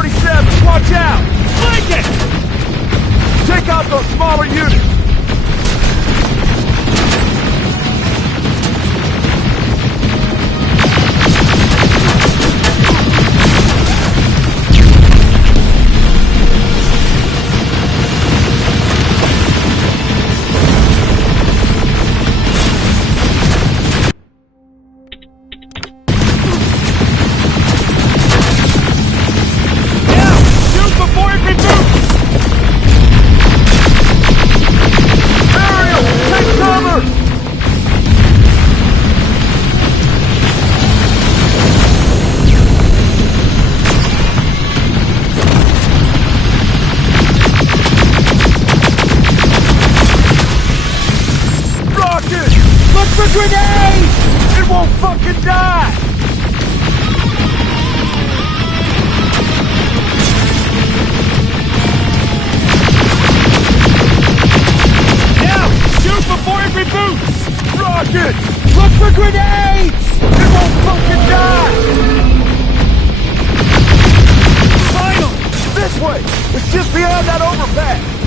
47, watch out! Flank it! Take out those smaller units! Grenade! It won't fucking die! Now! Shoot before it reboots! Rockets! Look for grenades! It won't fucking die! Final! This way! It's just beyond that overpass!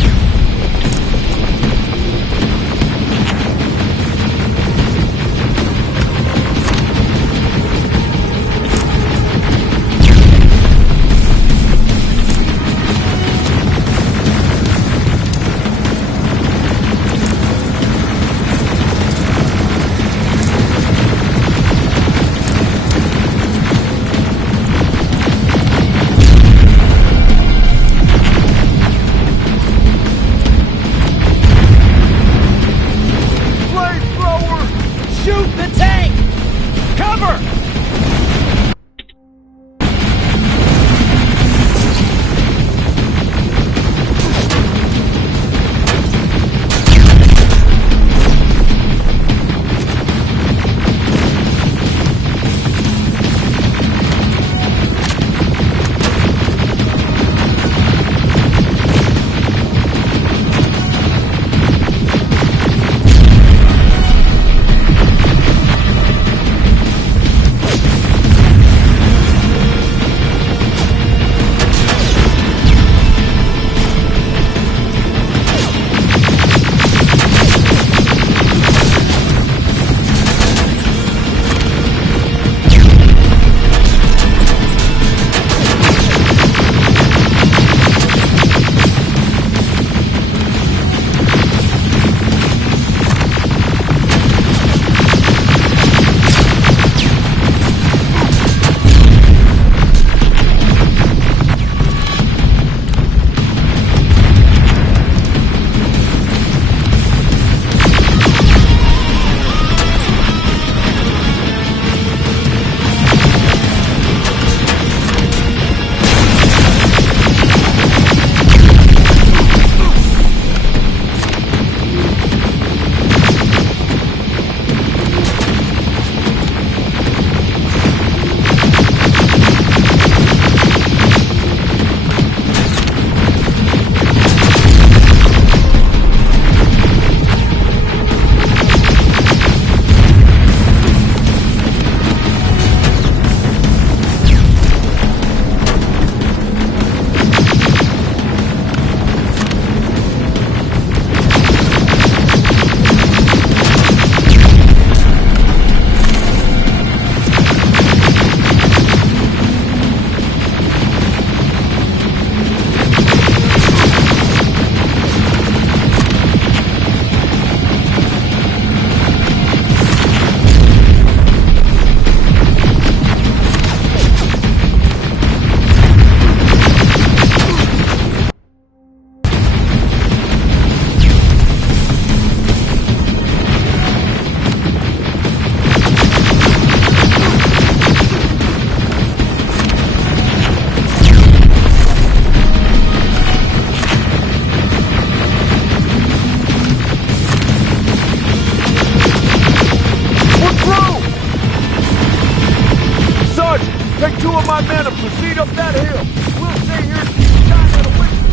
my men and proceed up that hill. We'll stay here and keep the time at a wait.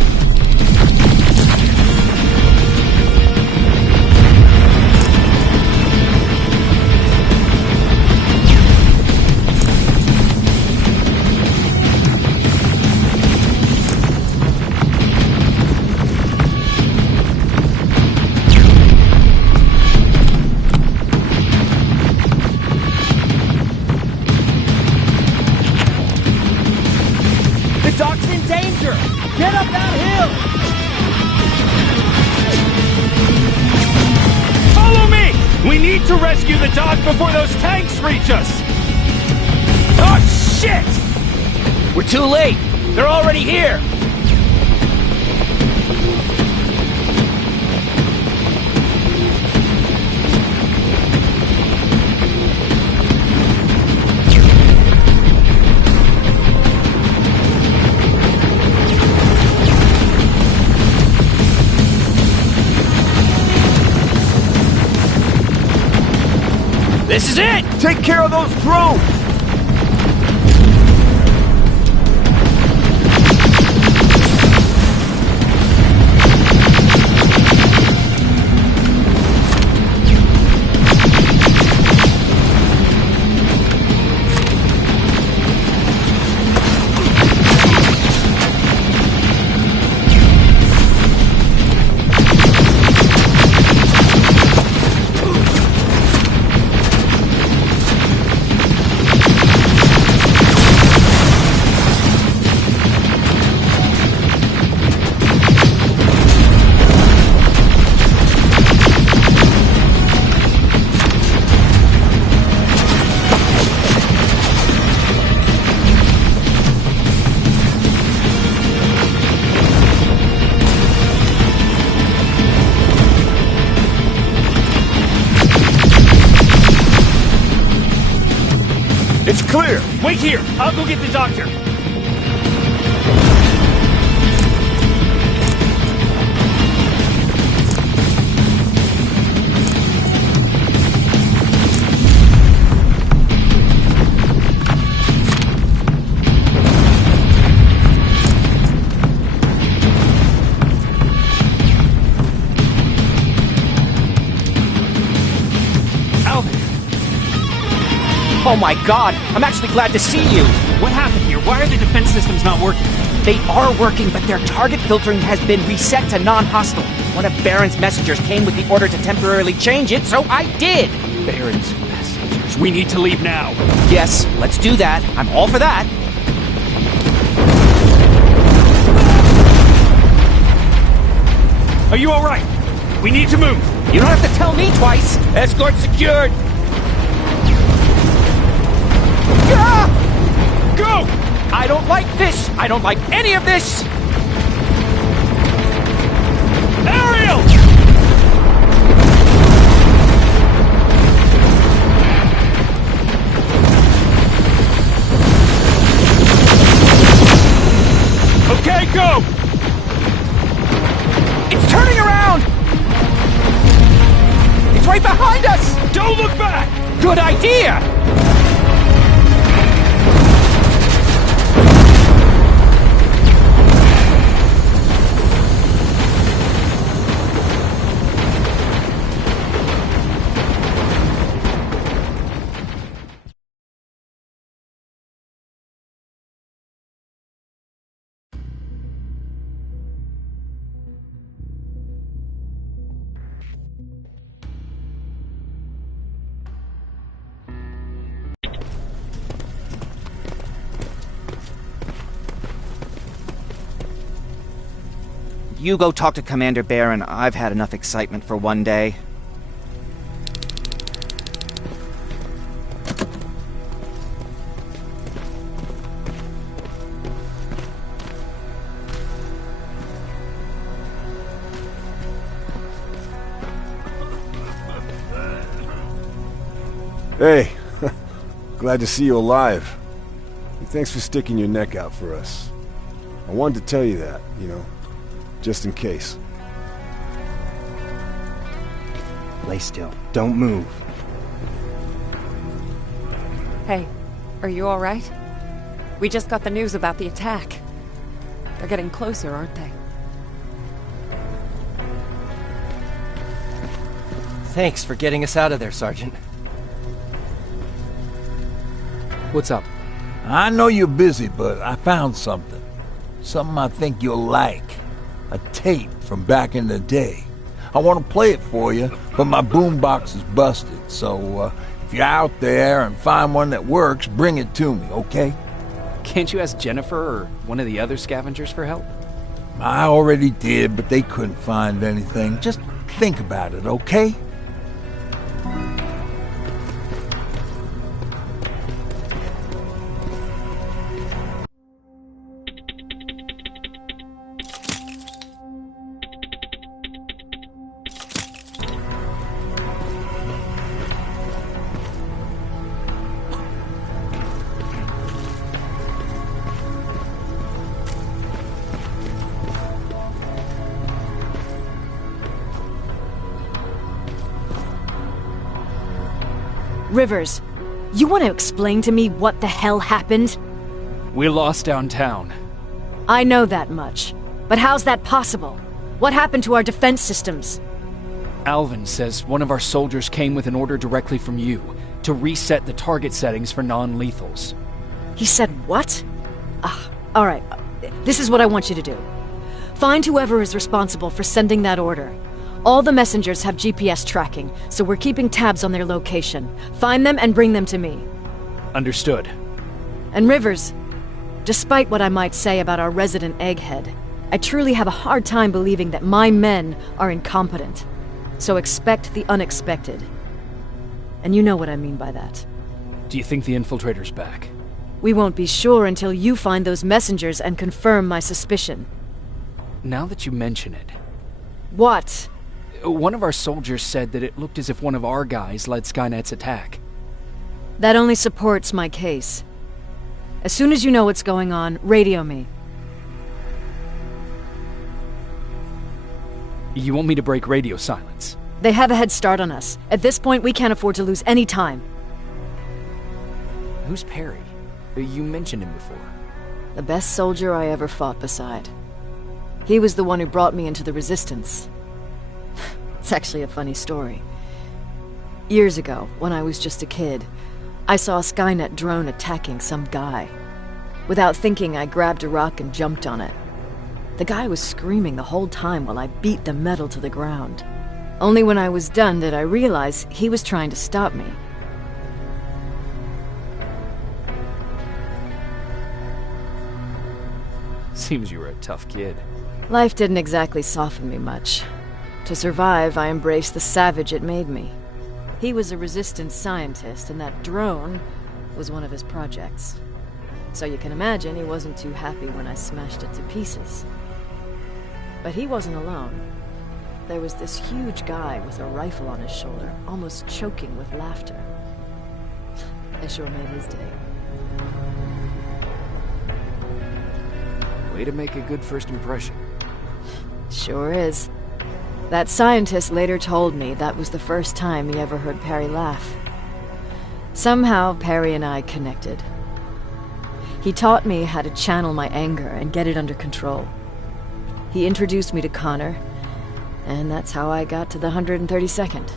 Get up that hill! Follow me! We need to rescue the dog before those tanks reach us! Oh, shit! We're too late. They're already here. This is it! Take care of those drones! It's clear! Wait here! I'll go get the doctor! Oh my god, I'm actually glad to see you. What happened here? Why are the defense systems not working? They are working, but their target filtering has been reset to non-hostile. One of Baron's messengers came with the order to temporarily change it, so I did. Baron's messengers. We need to leave now. Yes, let's do that. I'm all for that. Are you alright? We need to move. You don't have to tell me twice. Escort secured. Ah! Go! I don't like this. I don't like any of this. Ariel! Okay, go! It's turning around! It's right behind us! Don't look back! Good idea! You go talk to Commander Baron. I've had enough excitement for one day. Hey, glad to see you alive. And thanks for sticking your neck out for us. I wanted to tell you that, you know, just in case. Lay still. Don't move. Hey, are you all right? We just got the news about the attack. They're getting closer, aren't they? Thanks for getting us out of there, Sergeant. What's up? I know you're busy, but I found something. Something I think you'll like. A tape from back in the day. I want to play it for you, but my boombox is busted, so if you're out there and find one that works, bring it to me, okay? Can't you ask Jennifer or one of the other scavengers for help? I already did, but they couldn't find anything. Just think about it, okay? Rivers, you want to explain to me what the hell happened? We're lost downtown. I know that much. But how's that possible? What happened to our defense systems? Alvin says one of our soldiers came with an order directly from you to reset the target settings for non-lethals. He said what? Alright. This is what I want you to do. Find whoever is responsible for sending that order. All the messengers have GPS tracking, so we're keeping tabs on their location. Find them and bring them to me. Understood. And Rivers, despite what I might say about our resident egghead, I truly have a hard time believing that my men are incompetent. So expect the unexpected. And you know what I mean by that. Do you think the infiltrator's back? We won't be sure until you find those messengers and confirm my suspicion. Now that you mention it... What? One of our soldiers said that it looked as if one of our guys led Skynet's attack. That only supports my case. As soon as you know what's going on, radio me. You want me to break radio silence? They have a head start on us. At this point, we can't afford to lose any time. Who's Perry? You mentioned him before. The best soldier I ever fought beside. He was the one who brought me into the Resistance. It's actually a funny story. Years ago, when I was just a kid, I saw a Skynet drone attacking some guy. Without thinking, I grabbed a rock and jumped on it. The guy was screaming the whole time while I beat the metal to the ground. Only when I was done did I realize he was trying to stop me. Seems you were a tough kid. Life didn't exactly soften me much. To survive, I embraced the savage it made me. He was a resistance scientist, and that drone was one of his projects. So you can imagine he wasn't too happy when I smashed it to pieces. But he wasn't alone. There was this huge guy with a rifle on his shoulder, almost choking with laughter. I sure made his day. Way to make a good first impression. Sure is. That scientist later told me that was the first time he ever heard Perry laugh. Somehow, Perry and I connected. He taught me how to channel my anger and get it under control. He introduced me to Connor, and that's how I got to the 132nd.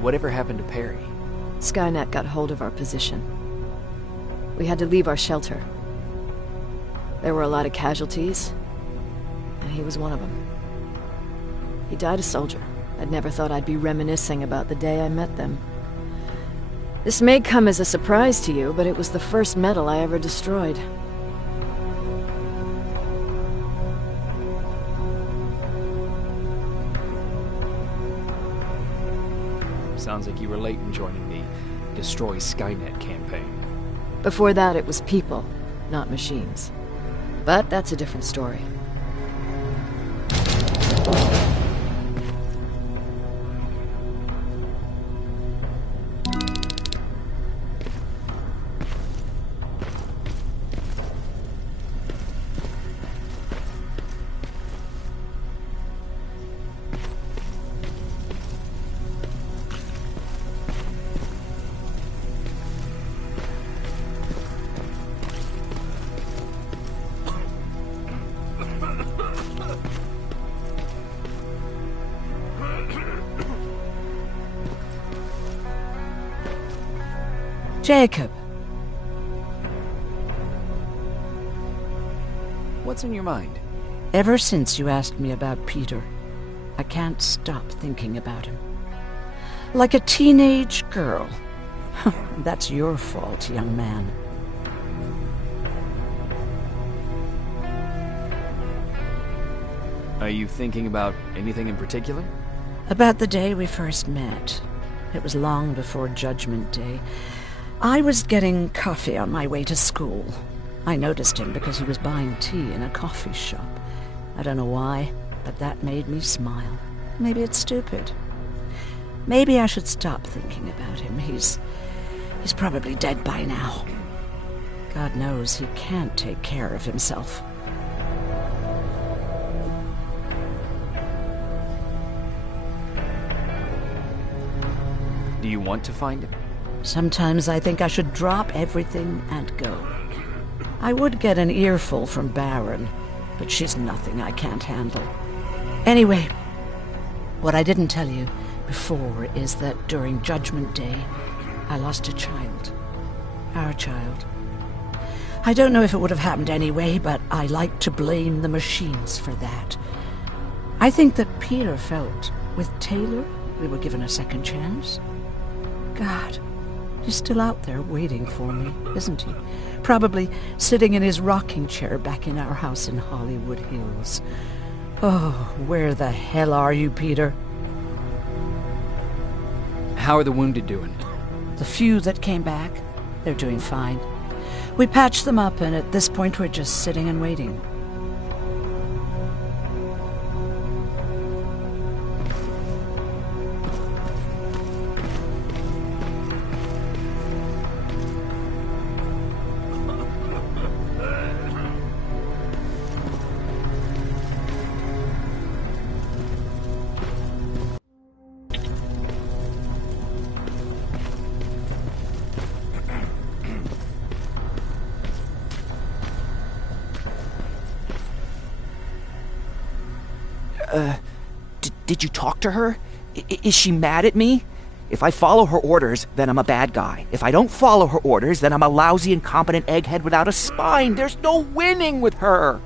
Whatever happened to Perry? Skynet got hold of our position. We had to leave our shelter. There were a lot of casualties, and he was one of them. He died a soldier. I'd never thought I'd be reminiscing about the day I met them. This may come as a surprise to you, but it was the first metal I ever destroyed. Sounds like you were late in joining the Destroy Skynet campaign. Before that, it was people, not machines. But that's a different story. Jacob. What's on your mind? Ever since you asked me about Peter, I can't stop thinking about him. Like a teenage girl. That's your fault, young man. Are you thinking about anything in particular? About the day we first met. It was long before Judgment Day. I was getting coffee on my way to school. I noticed him because he was buying tea in a coffee shop. I don't know why, but that made me smile. Maybe it's stupid. Maybe I should stop thinking about him. He's probably dead by now. God knows he can't take care of himself. Do you want to find him? Sometimes I think I should drop everything and go. I would get an earful from Baron, but she's nothing I can't handle. Anyway, what I didn't tell you before is that during Judgment Day, I lost a child. Our child. I don't know if it would have happened anyway, but I like to blame the machines for that. I think that Peter felt with Taylor we were given a second chance. God, he's still out there waiting for me, isn't he? Probably sitting in his rocking chair back in our house in Hollywood Hills. Oh, where the hell are you, Peter? How are the wounded doing? The few that came back, they're doing fine. We patched them up, and at this point we're just sitting and waiting. Did you talk to her? Is she mad at me? If I follow her orders, then I'm a bad guy. If I don't follow her orders, then I'm a lousy, incompetent egghead without a spine. There's no winning with her.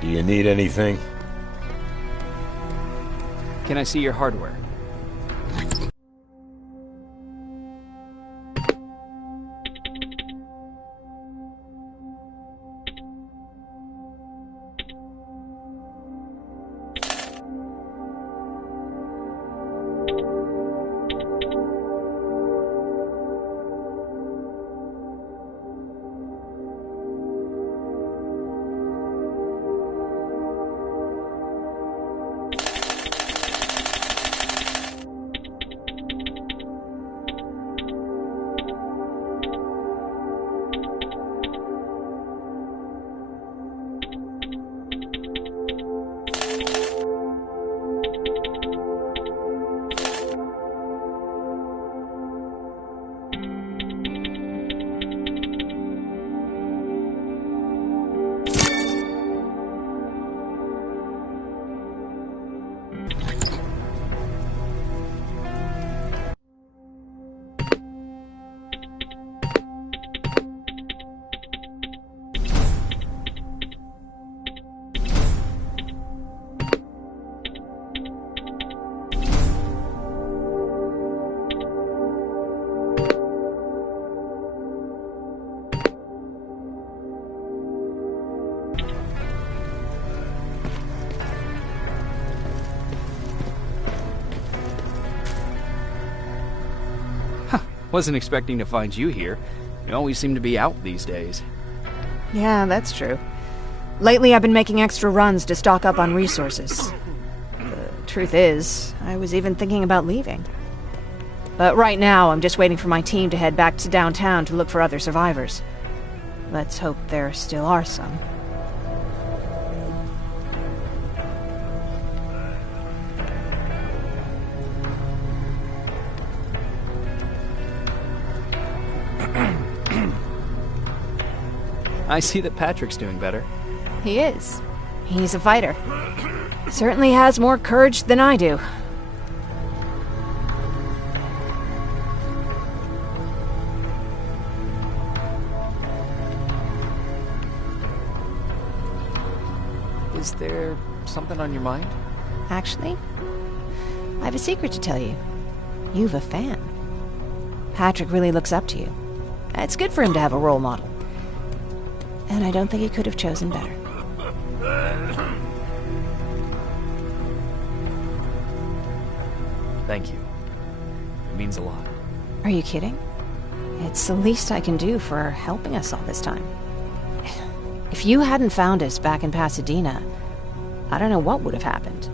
Do you need anything? Can I see your hardware? Wasn't expecting to find you here. You always seem to be out these days. Yeah, that's true. Lately I've been making extra runs to stock up on resources. The truth is, I was even thinking about leaving. But right now, I'm just waiting for my team to head back to downtown to look for other survivors. Let's hope there still are some. I see that Patrick's doing better. He is. He's a fighter. Certainly has more courage than I do. Is there something on your mind? Actually, I have a secret to tell you. You've a fan. Patrick really looks up to you. It's good for him to have a role model. And I don't think he could have chosen better. Thank you. It means a lot. Are you kidding? It's the least I can do for helping us all this time. If you hadn't found us back in Pasadena, I don't know what would have happened.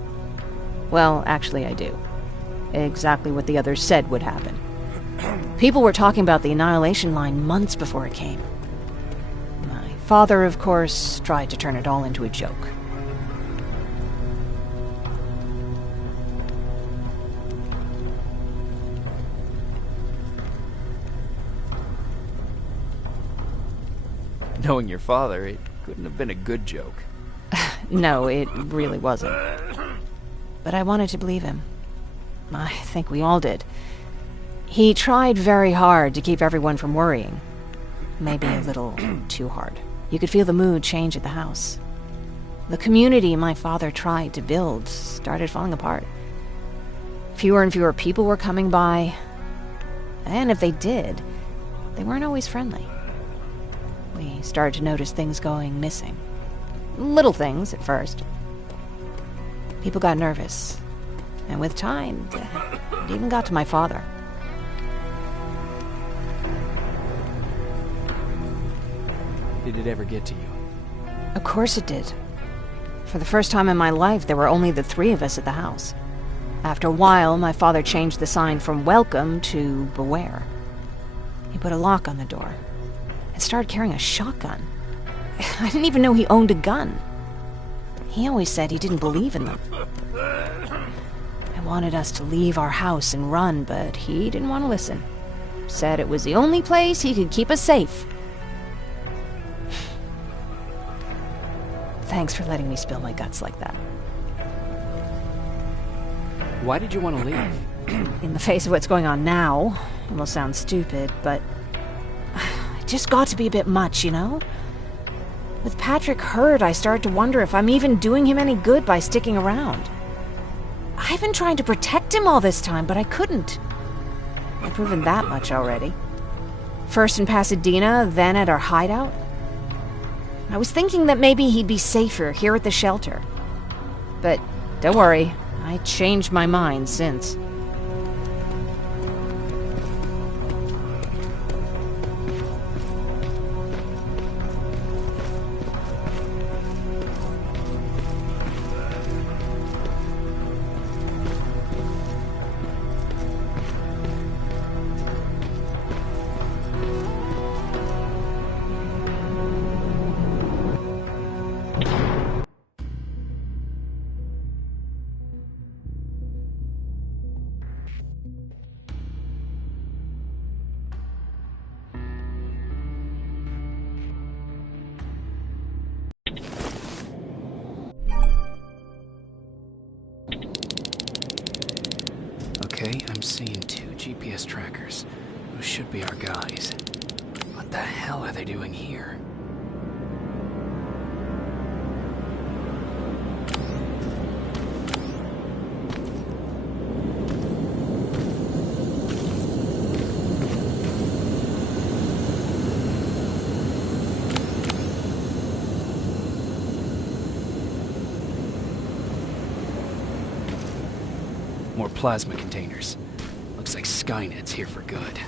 Well, actually I do. Exactly what the others said would happen. People were talking about the Annihilation Line months before it came. My father, of course, tried to turn it all into a joke. Knowing your father, it couldn't have been a good joke. No, it really wasn't. But I wanted to believe him. I think we all did. He tried very hard to keep everyone from worrying. Maybe a little too hard. You could feel the mood change at the house. The community my father tried to build started falling apart. Fewer and fewer people were coming by. And if they did, they weren't always friendly. We started to notice things going missing. Little things at first. People got nervous. And with time, it even got to my father. Did it ever get to you? Of course it did. For the first time in my life, there were only the three of us at the house. After a while, my father changed the sign from welcome to beware. He put a lock on the door and started carrying a shotgun. I didn't even know he owned a gun. He always said he didn't believe in them. I wanted us to leave our house and run, but he didn't want to listen. Said it was the only place he could keep us safe. Thanks for letting me spill my guts like that. Why did you want to leave? In the face of what's going on now, it will sound stupid, but it just got to be a bit much, you know? With Patrick hurt, I started to wonder if I'm even doing him any good by sticking around. I've been trying to protect him all this time, but I couldn't. I've proven that much already. First in Pasadena, then at our hideout. I was thinking that maybe he'd be safer here at the shelter. But don't worry, I changed my mind since. Okay, I'm seeing 2 GPS trackers. Those should be our guys. What the hell are they doing here? More plasma containers. Looks like Skynet's here for good.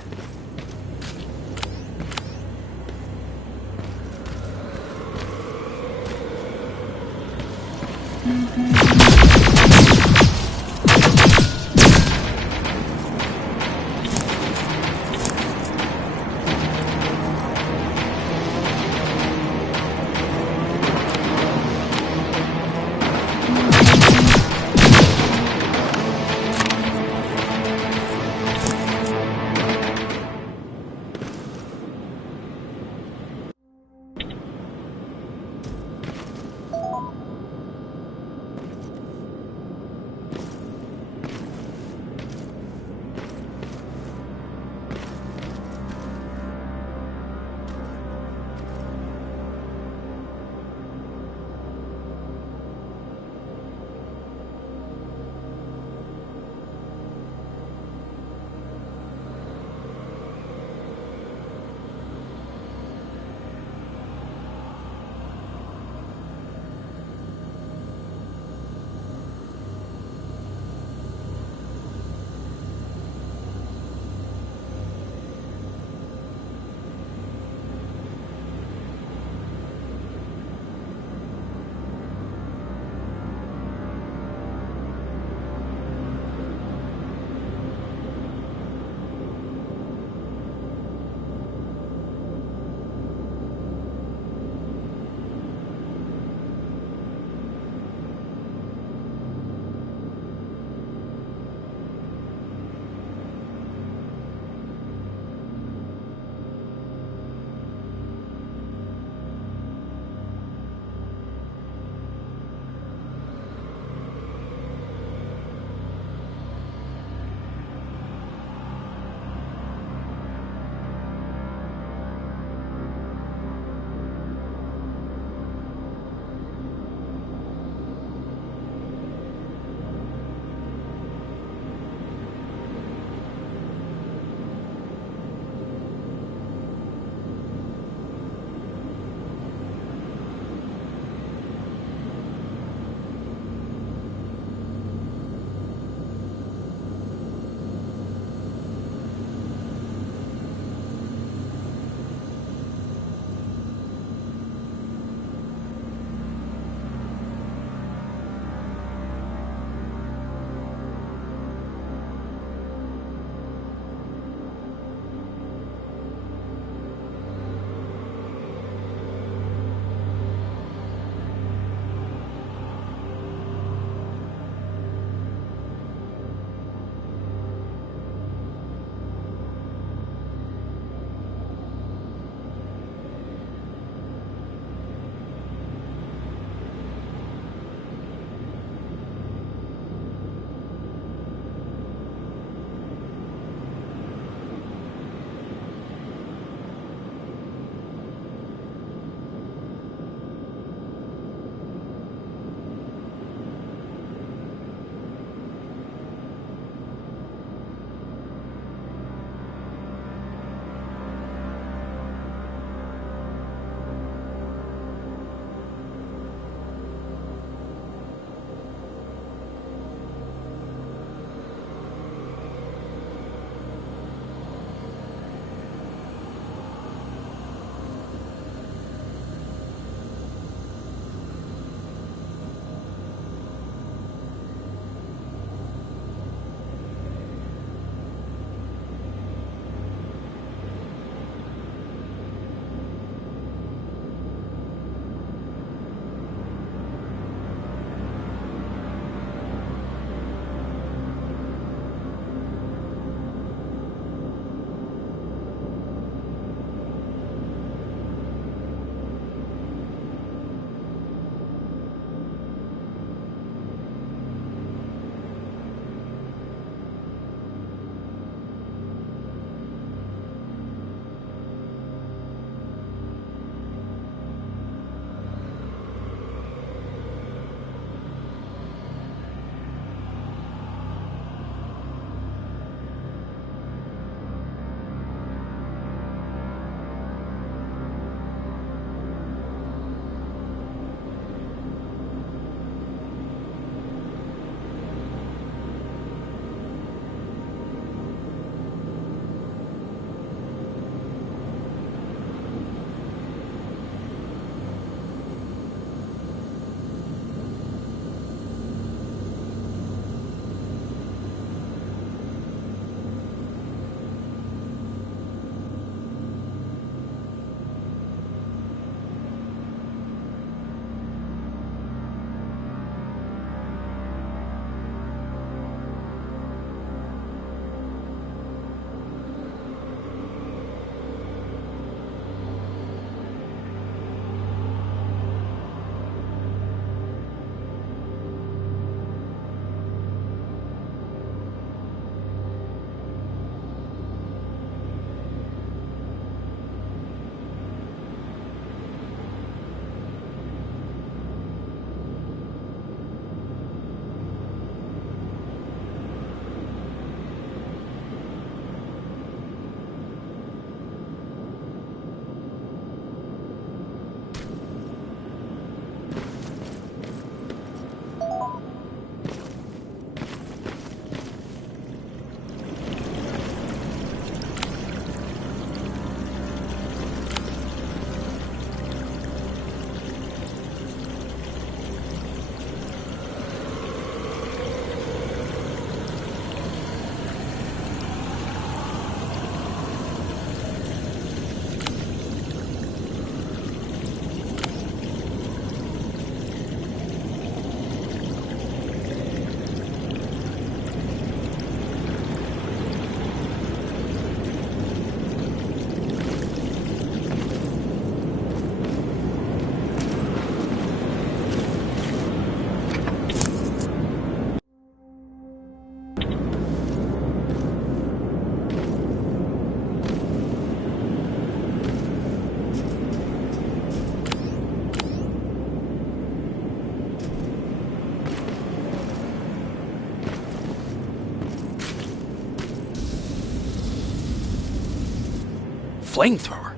flamethrower.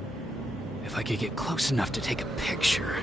If I could get close enough to take a picture.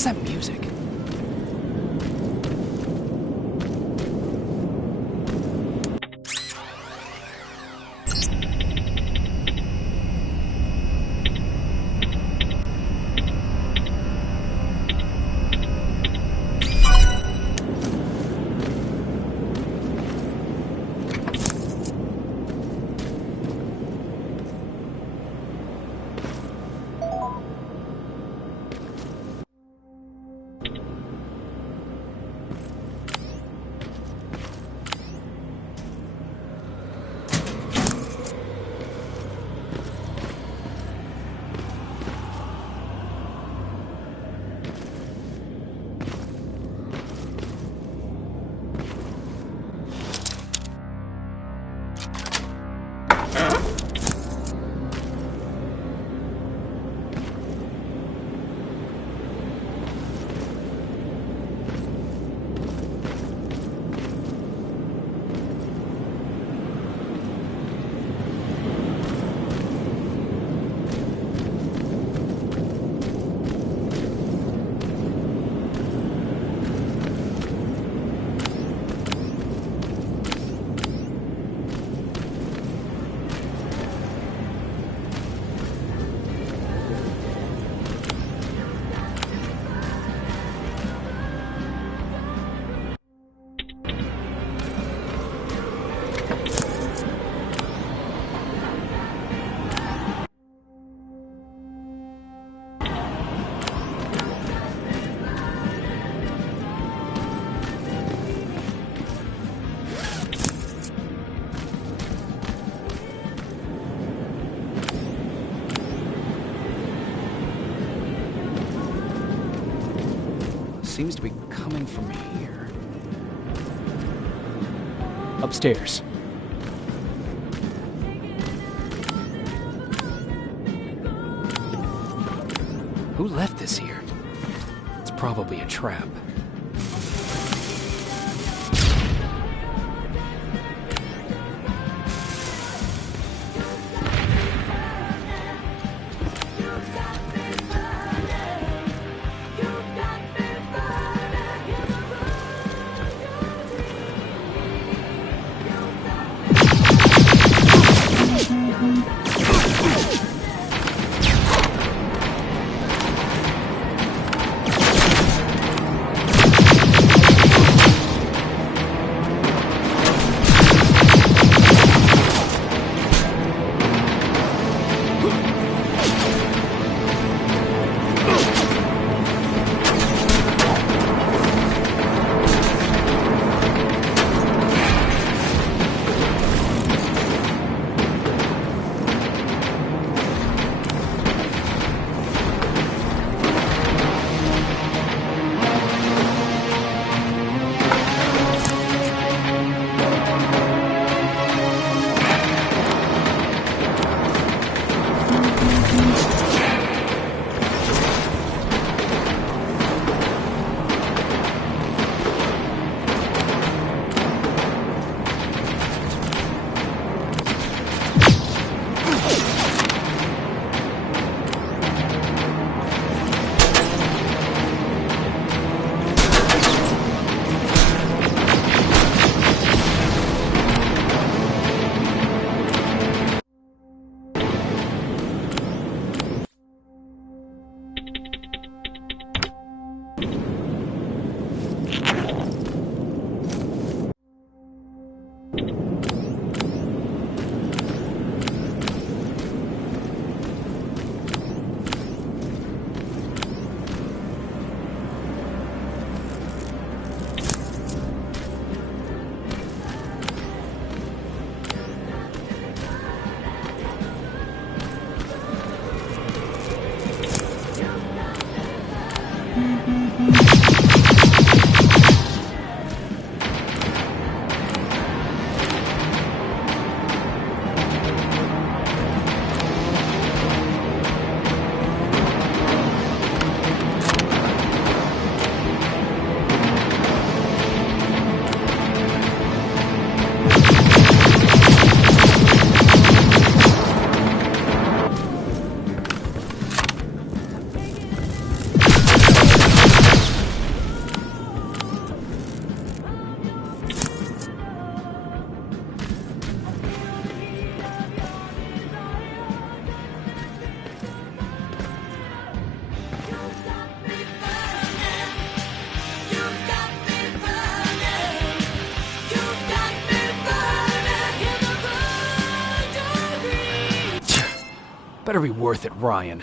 What's that music? Seems to be coming from here. Upstairs. Who left this here? It's probably a trap. Better be worth it, Ryan.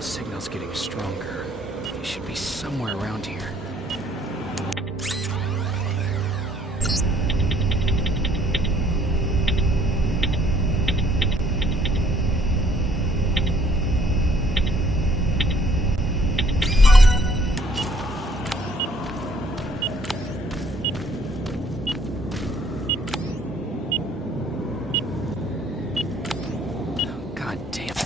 Signal's getting stronger. He should be somewhere around here. God damn it.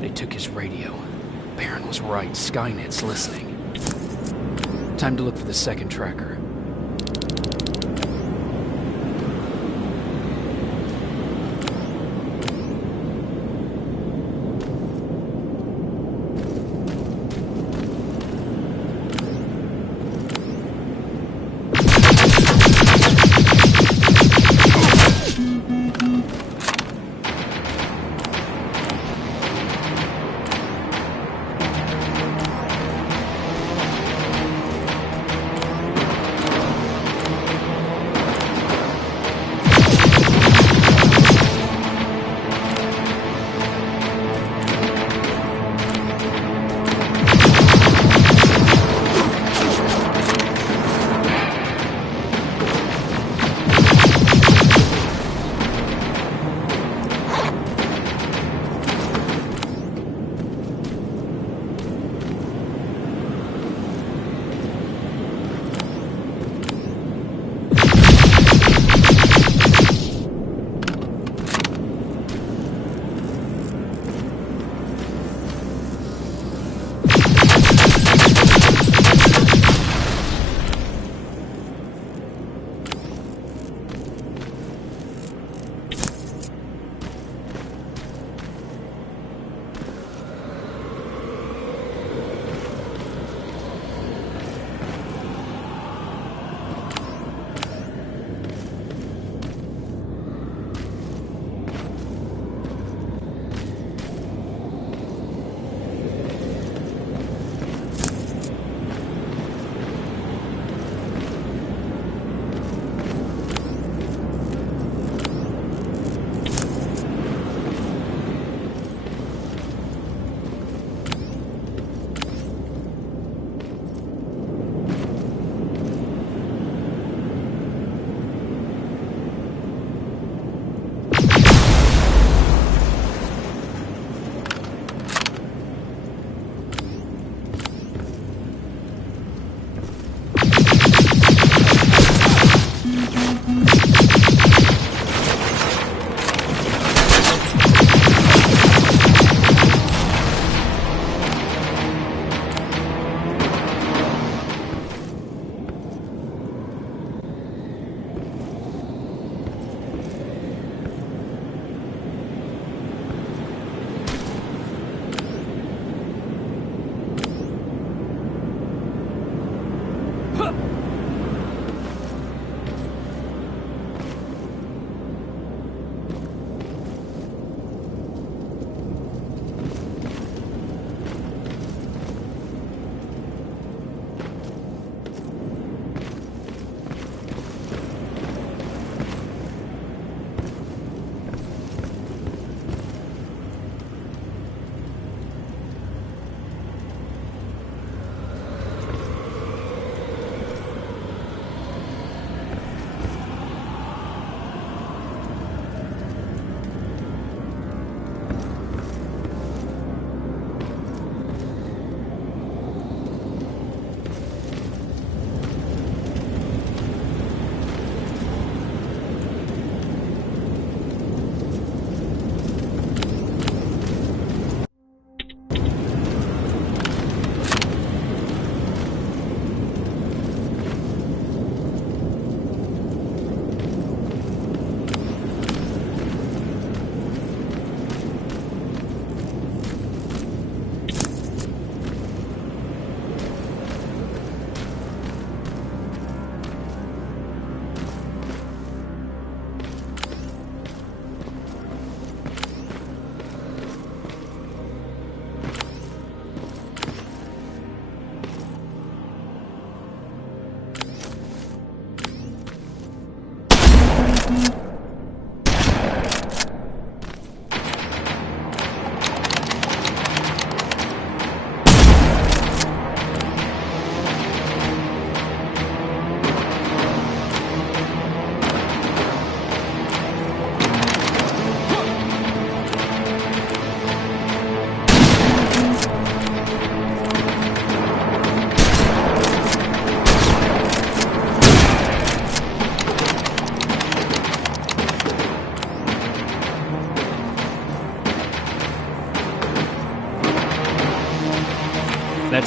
They took his radio. Baron was right. Skynet's listening. Time to look for the second tracker.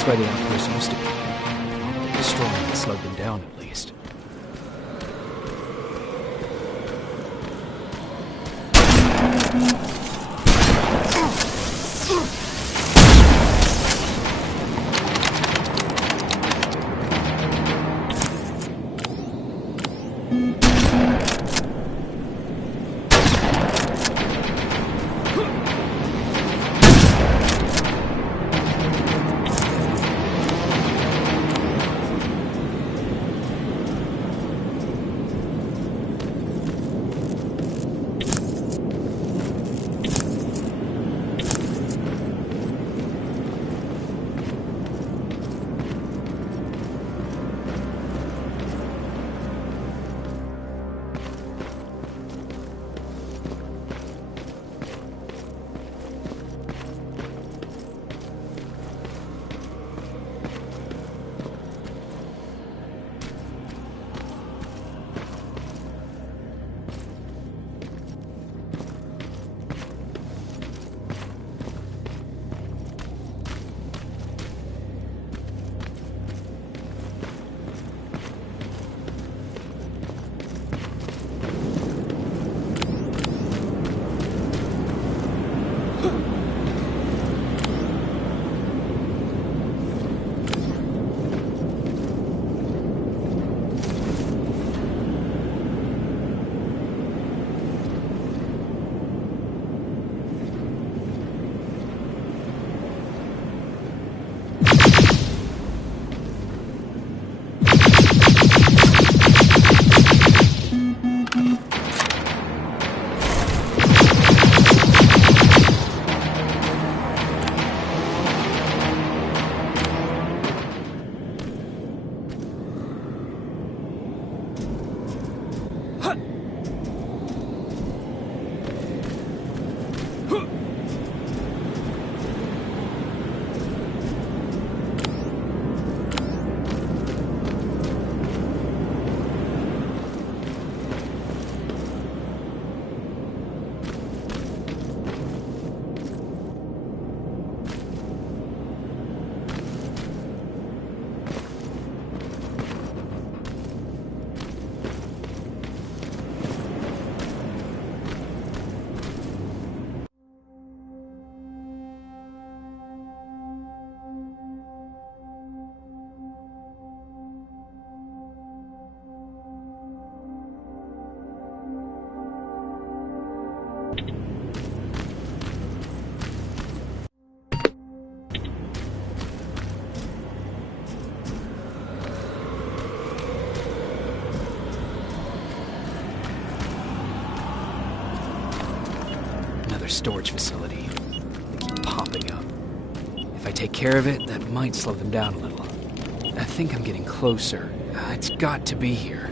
That's where the outpost used to be. The storm that slowed them down, at least. Storage facility. They keep popping up. If I take care of it, that might slow them down a little. I think I'm getting closer. It's got to be here.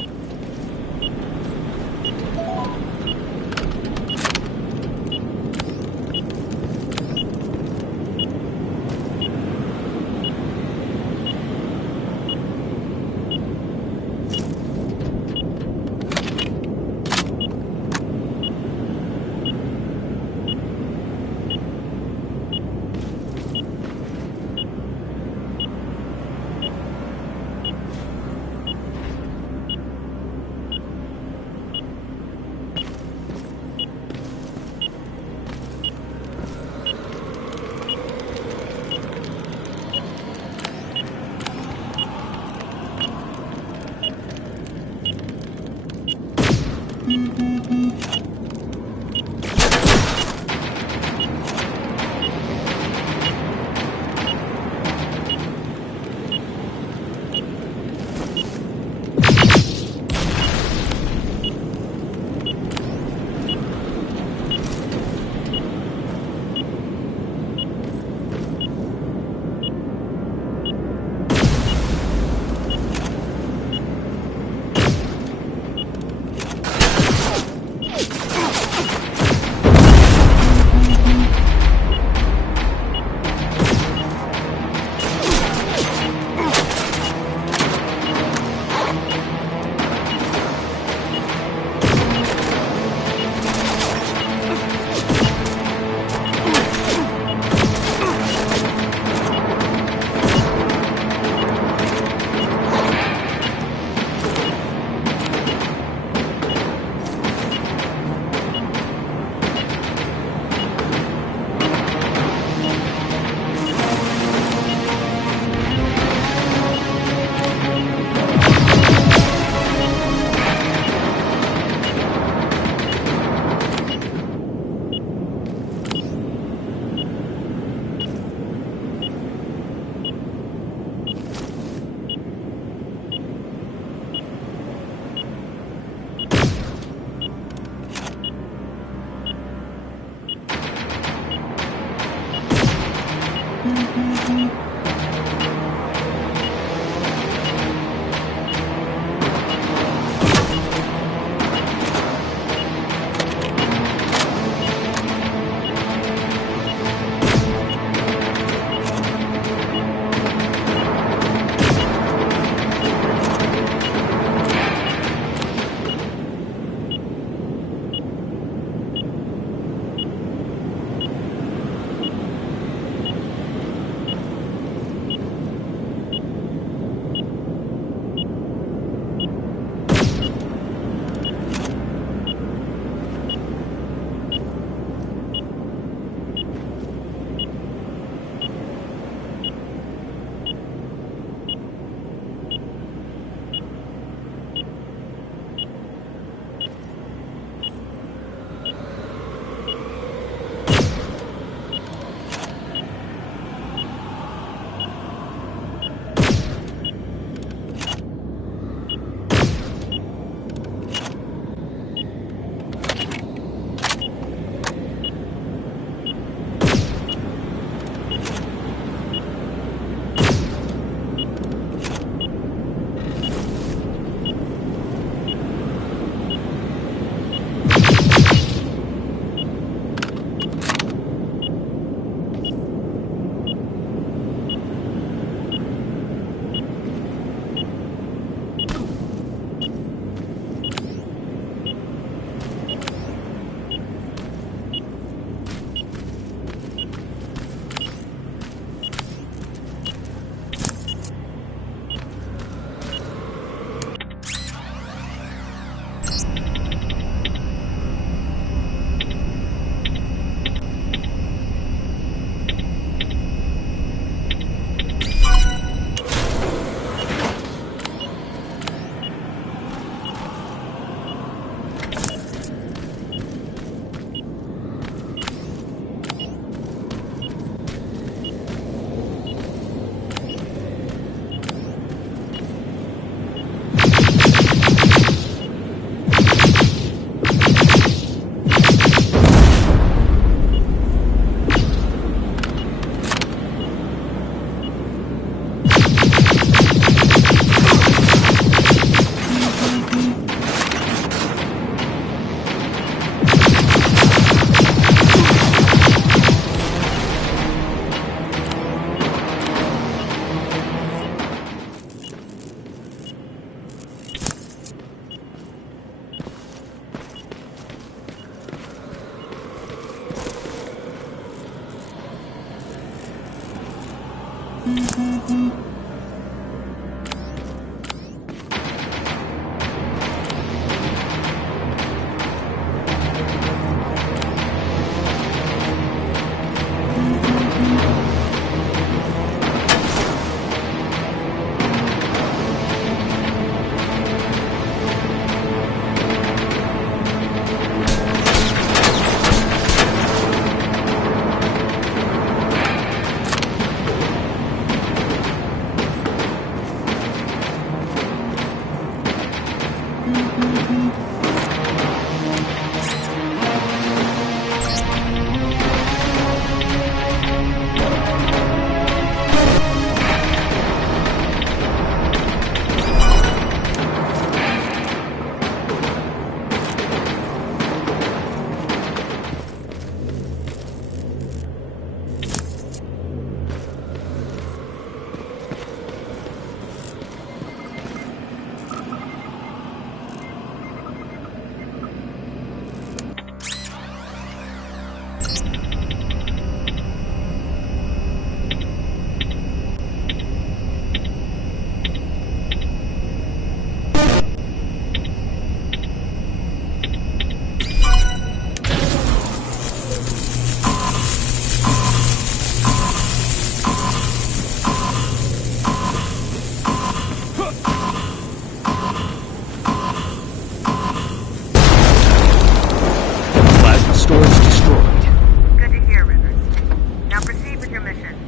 Plasma storage destroyed. Good to hear, Rivers. Now proceed with your mission.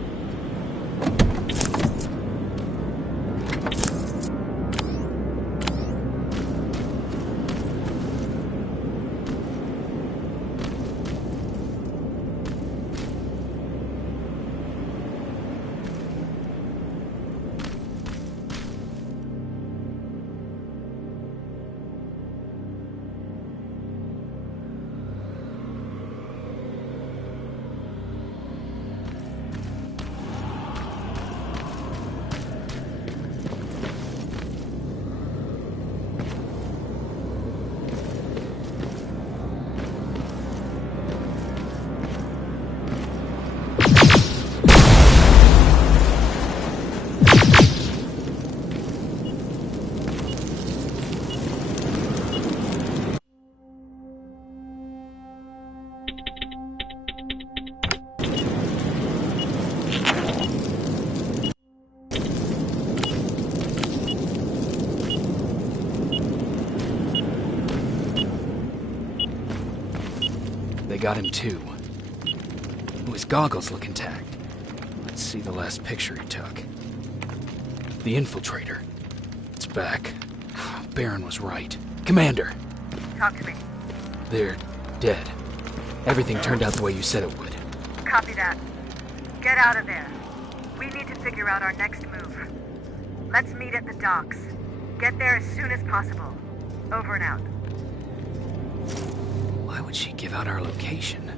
They got him too. Oh, his goggles look intact. Let's see the last picture he took. The infiltrator. It's back. Baron was right. Commander! Talk to me. They're dead. Everything turned out the way you said it would. Copy that. Get out of there. We need to figure out our next move. Let's meet at the docks. Get there as soon as possible. Over and out. Why would she give out our location?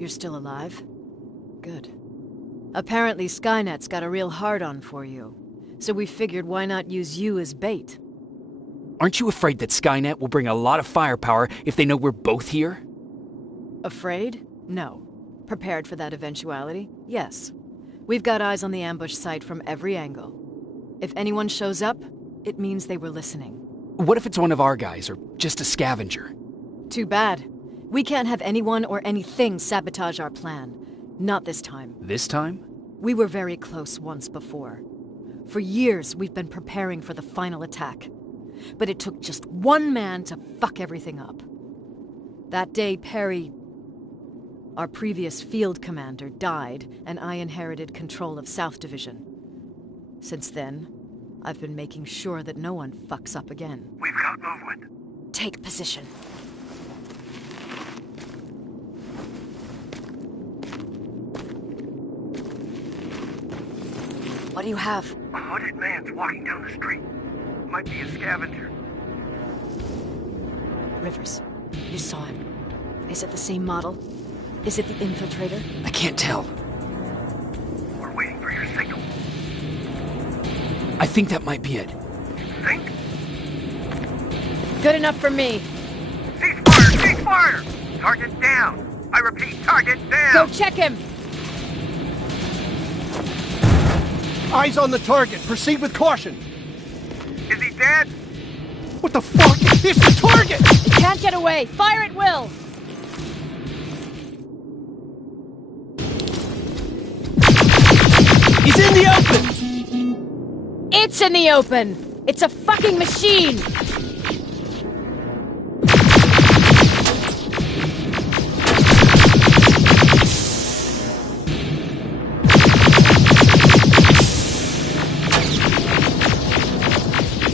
You're still alive? Good. Apparently Skynet's got a real hard-on for you, so we figured why not use you as bait? Aren't you afraid that Skynet will bring a lot of firepower if they know we're both here? Afraid? No. Prepared for that eventuality? Yes. We've got eyes on the ambush site from every angle. If anyone shows up, it means they were listening. What if it's one of our guys, or just a scavenger? Too bad. We can't have anyone or anything sabotage our plan. Not this time. This time? We were very close once before. For years, we've been preparing for the final attack. But it took just one man to fuck everything up. That day, Perry, our previous field commander, died, and I inherited control of South Division. Since then, I've been making sure that no one fucks up again. We've got movement. Take position. What do you have? A hooded man's walking down the street. Might be a scavenger. Rivers, you saw him. Is it the same model? Is it the infiltrator? I can't tell. We're waiting for your signal. I think that might be it. Think? Good enough for me. Cease fire! Cease fire! Target down! I repeat, target down! Go check him! Eyes on the target. Proceed with caution. Is he dead? What the fuck? It's the target! It can't get away. Fire at will! He's in the open! It's in the open! It's a fucking machine!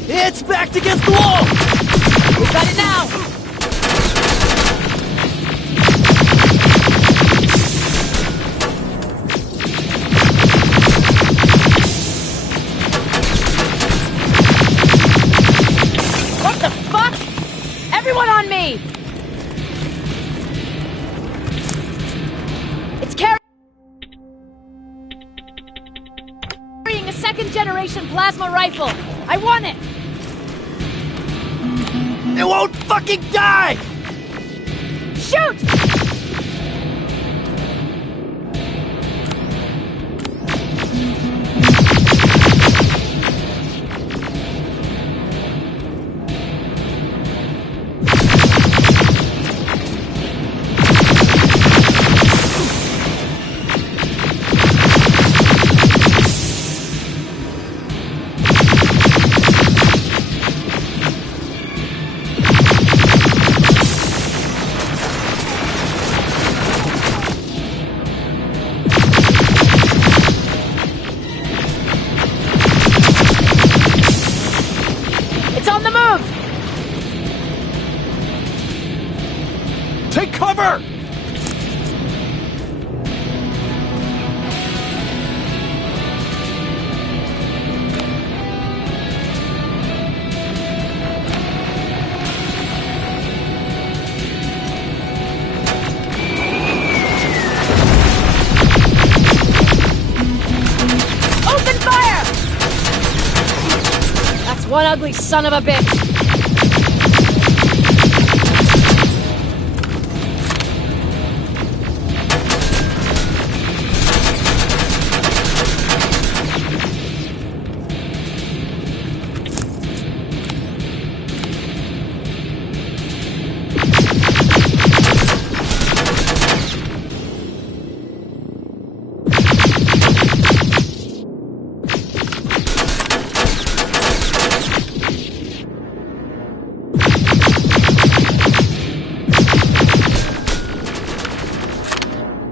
It's backed against the wall! We've got it now! What the fuck? Everyone on me! It's carrying a second-generation plasma rifle! I want it! It won't fucking die! Shoot! It's on the move! Take cover! Open fire! That's one ugly son of a bitch!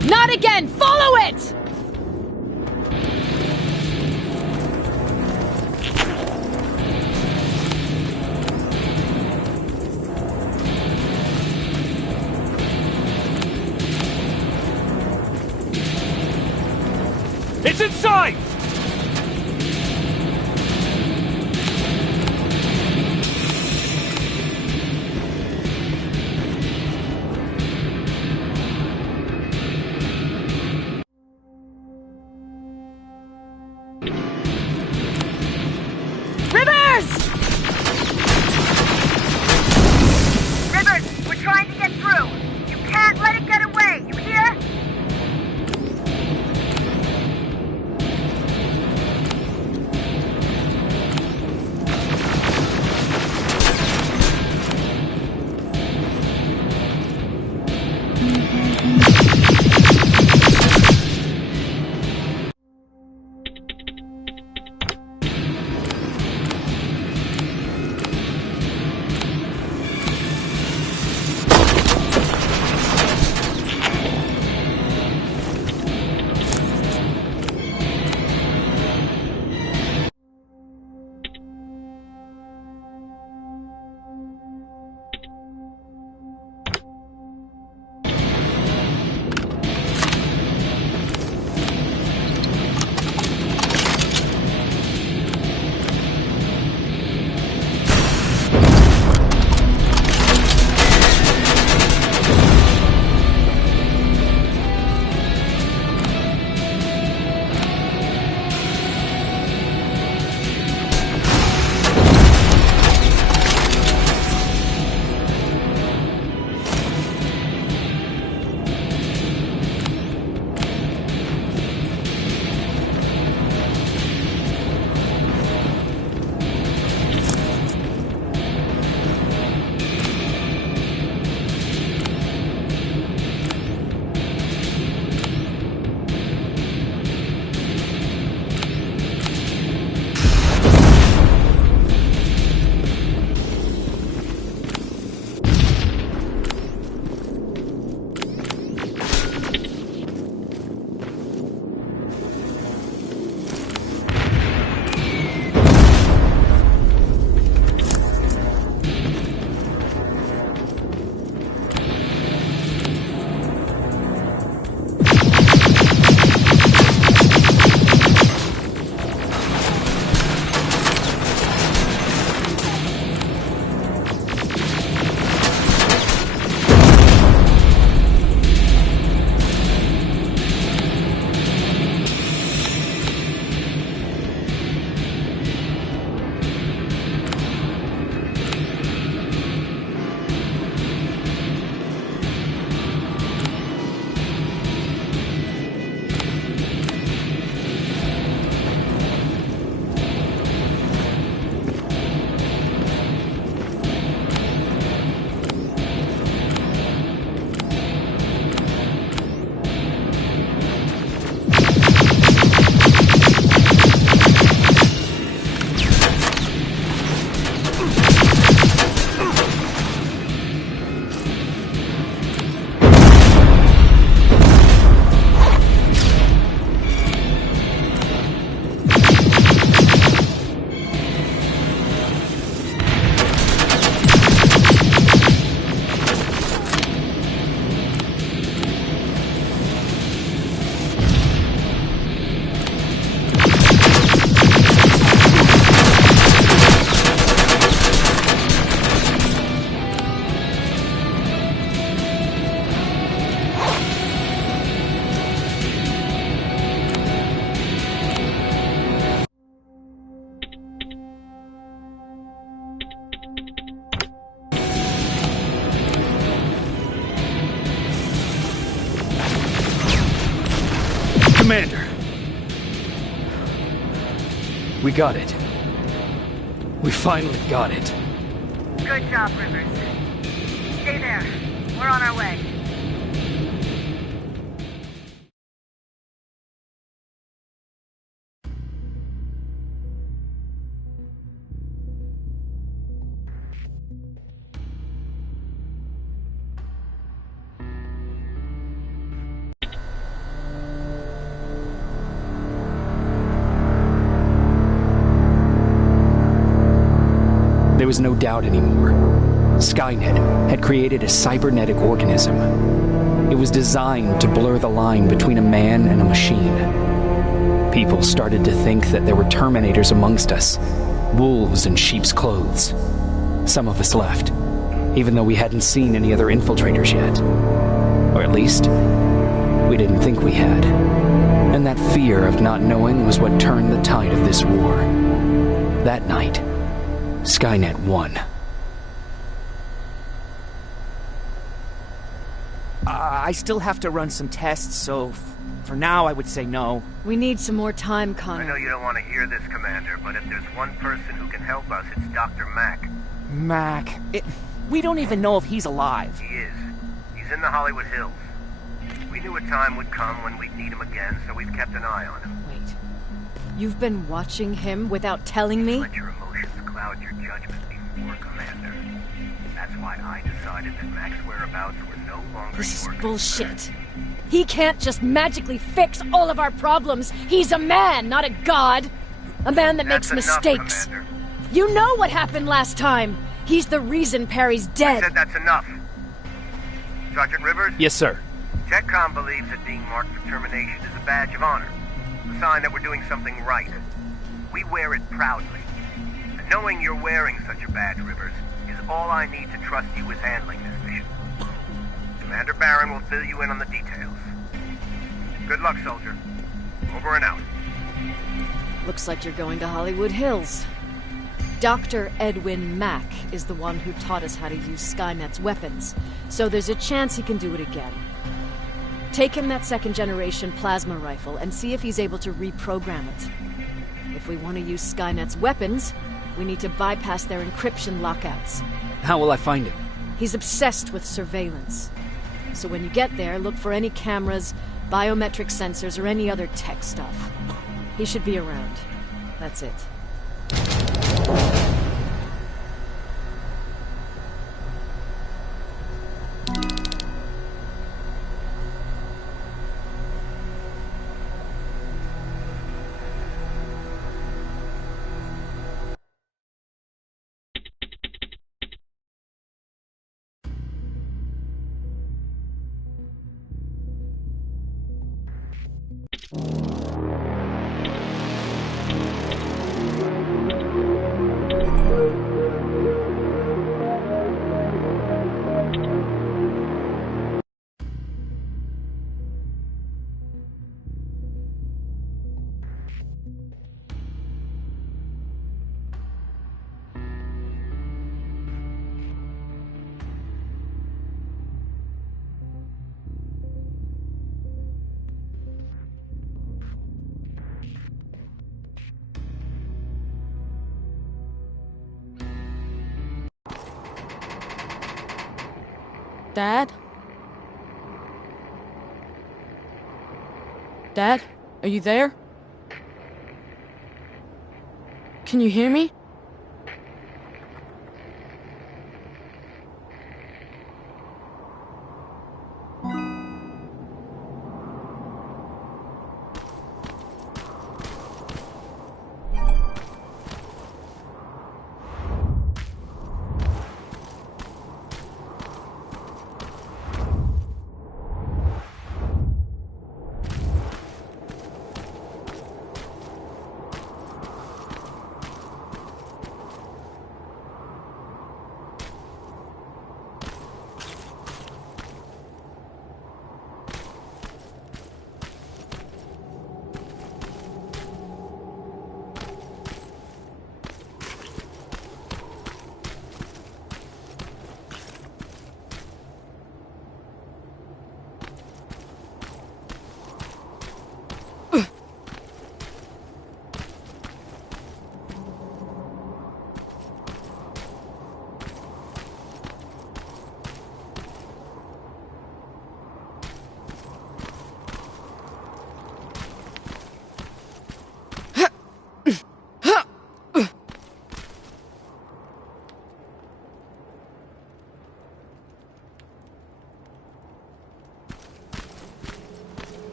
Not again! Follow it! It's inside! Commander! We got it. We finally got it. Good job, Rivers. Stay there. We're on our way. There was no doubt anymore. Skynet had created a cybernetic organism. It was designed to blur the line between a man and a machine. People started to think that there were Terminators amongst us, wolves in sheep's clothes. Some of us left, even though we hadn't seen any other infiltrators yet. Or at least, we didn't think we had. And that fear of not knowing was what turned the tide of this war. That night, Skynet won. I still have to run some tests, so for now I would say no. We need some more time, I Connor. know you don't want to hear this, Commander, but if there's one person who can help us, it's Dr. Mack. Mac, we don't even know if he's alive. He is. He's in the Hollywood Hills. We knew a time would come when we'd need him again, so we've kept an eye on him. Wait. You've been watching him without telling me? Let your emotions cloud your judgment before, Commander. That's why I decided that Mack's whereabouts were no longer This is your bullshit. concern. He can't just magically fix all of our problems. He's a man, not a god. A man that That's makes enough, mistakes. Commander. You know what happened last time. He's the reason Perry's I dead. said that's enough. Sergeant Rivers? Yes, sir. TechCom believes that being marked for termination is a badge of honor. A sign that we're doing something right. We wear it proudly. And knowing you're wearing such a badge, Rivers, is all I need to trust you with handling this mission. Commander Barron will fill you in on the details. Good luck, soldier. Over and out. Looks like you're going to Hollywood Hills. Dr. Edwin Mack is the one who taught us how to use Skynet's weapons, so there's a chance he can do it again. Take him that second-generation plasma rifle and see if he's able to reprogram it. If we want to use Skynet's weapons, we need to bypass their encryption lockouts. How will I find him? He's obsessed with surveillance. So when you get there, look for any cameras, biometric sensors, or any other tech stuff. He should be around. That's it. Dad? Dad? Are you there? Can you hear me?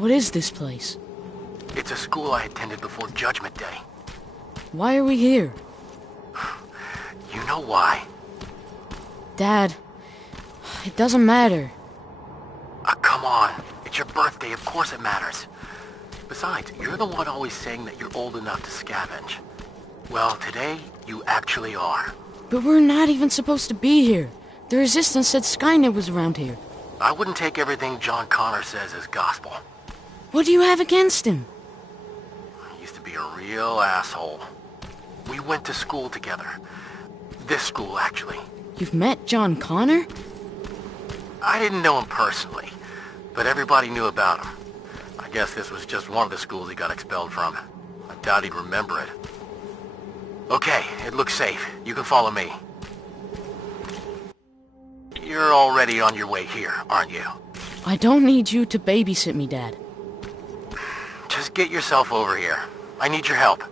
What is this place? It's a school I attended before Judgment Day. Why are we here? You know why. Dad, it doesn't matter. Come on. It's your birthday, of course it matters. Besides, you're the one always saying that you're old enough to scavenge. Well, today, you actually are. But we're not even supposed to be here. The Resistance said Skynet was around here. I wouldn't take everything John Connor says as gospel. What do you have against him? He used to be a real asshole. We went to school together. This school, actually. You've met John Connor? I didn't know him personally, but everybody knew about him. I guess this was just one of the schools he got expelled from. I doubt he'd remember it. Okay, it looks safe. You can follow me. You're already on your way here, aren't you? I don't need you to babysit me, Dad. Just get yourself over here. I need your help.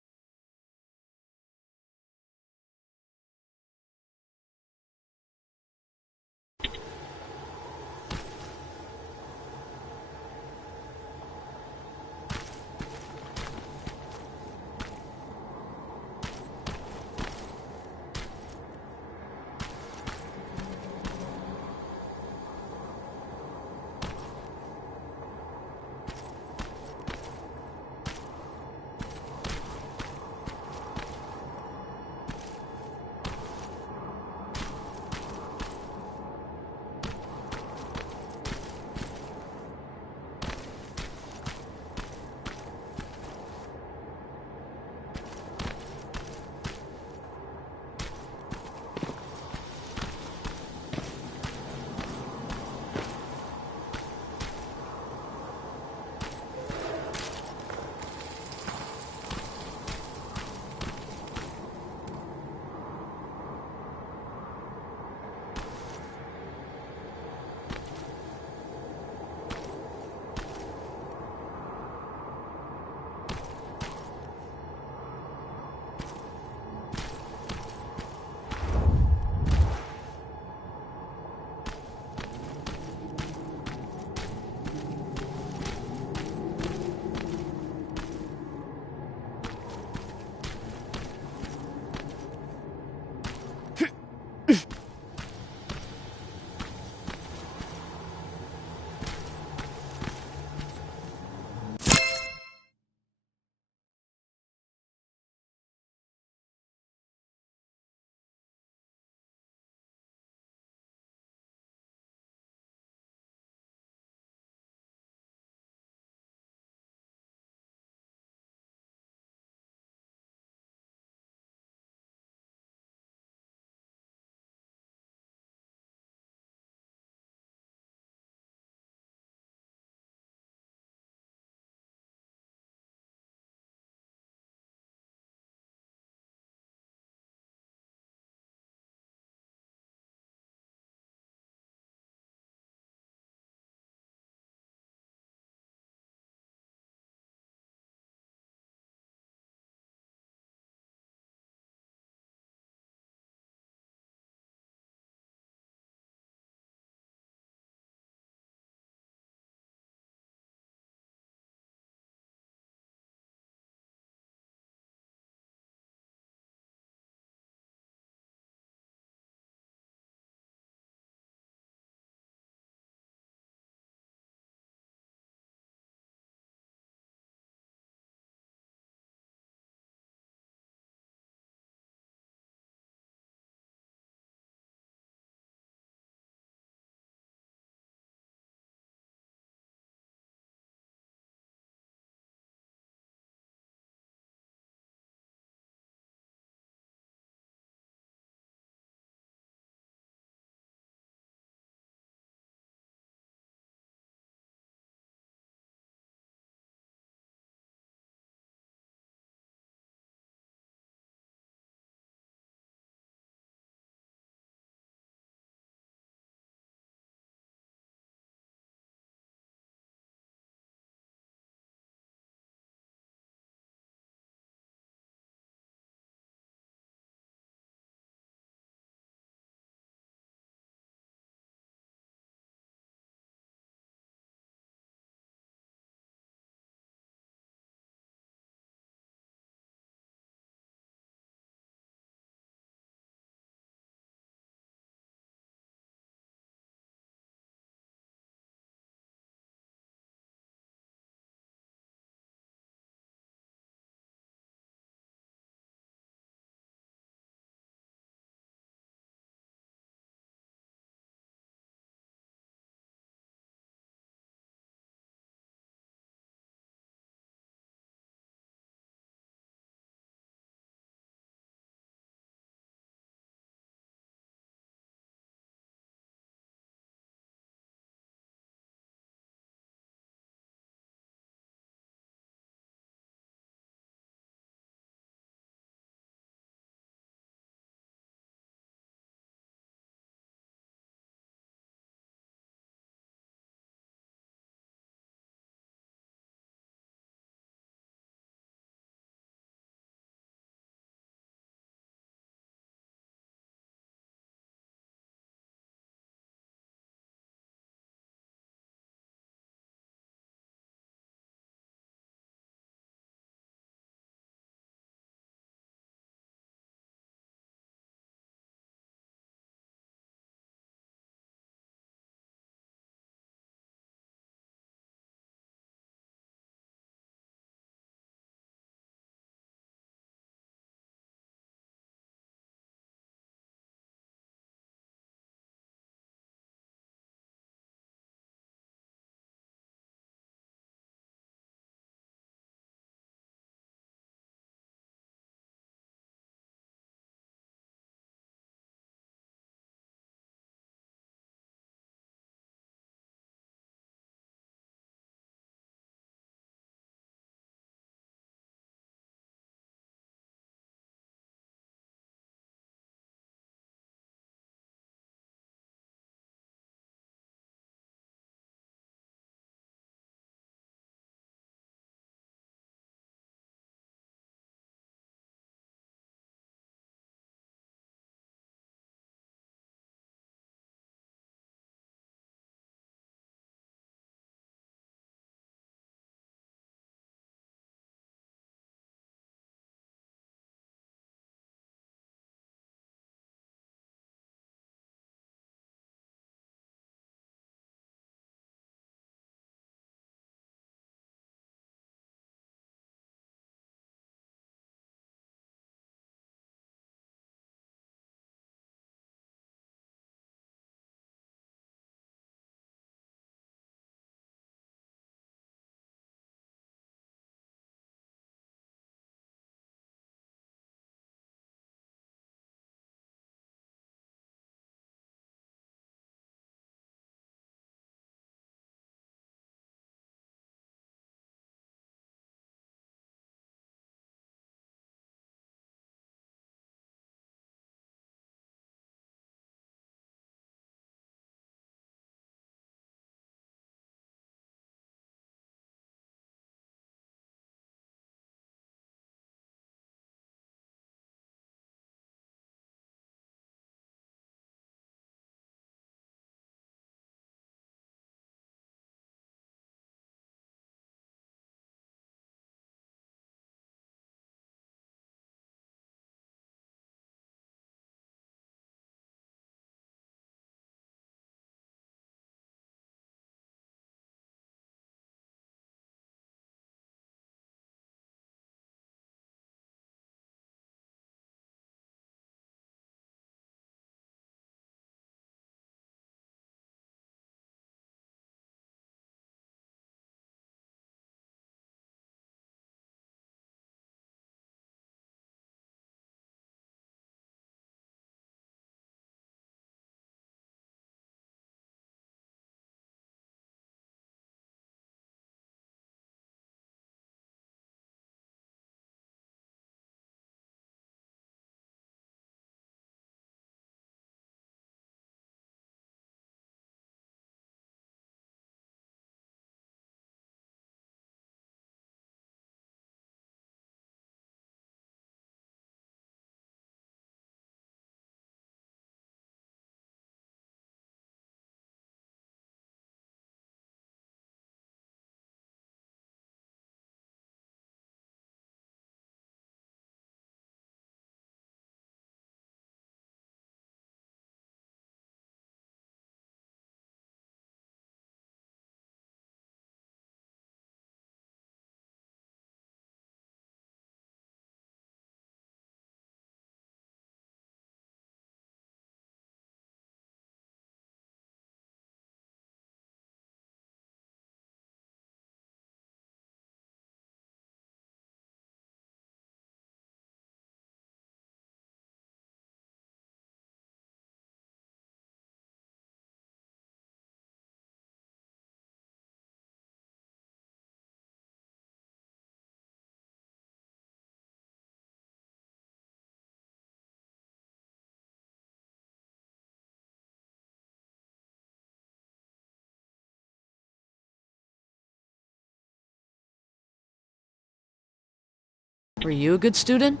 Were you a good student?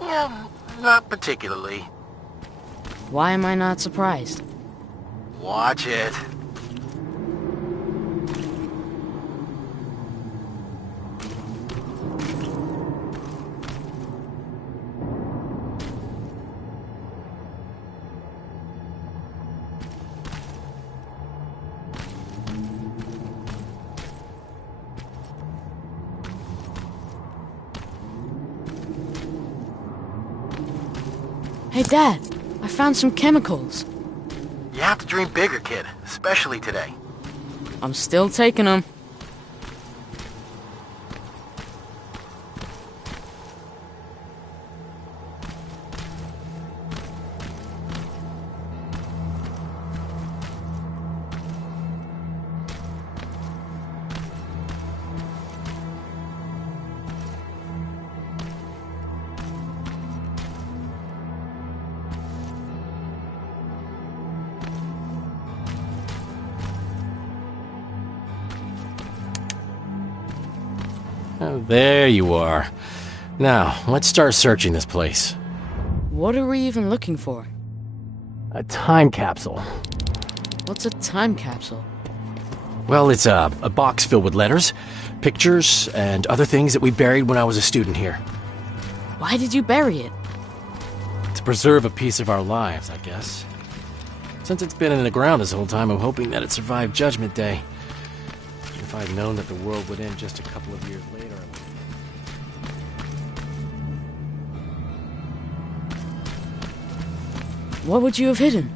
Yeah, not particularly. Why am I not surprised? Watch it. Hey, Dad, I found some chemicals. You have to dream bigger, kid. Especially today. I'm still taking them. Oh, there you are. Now, let's start searching this place. What are we even looking for? A time capsule. What's a time capsule? Well, it's a box filled with letters, pictures, and other things that we buried when I was a student here. Why did you bury it? To preserve a piece of our lives, I guess. Since it's been in the ground this whole time, I'm hoping that it survived Judgment Day. If I'd known that the world would end just a couple of years later... What would you have hidden?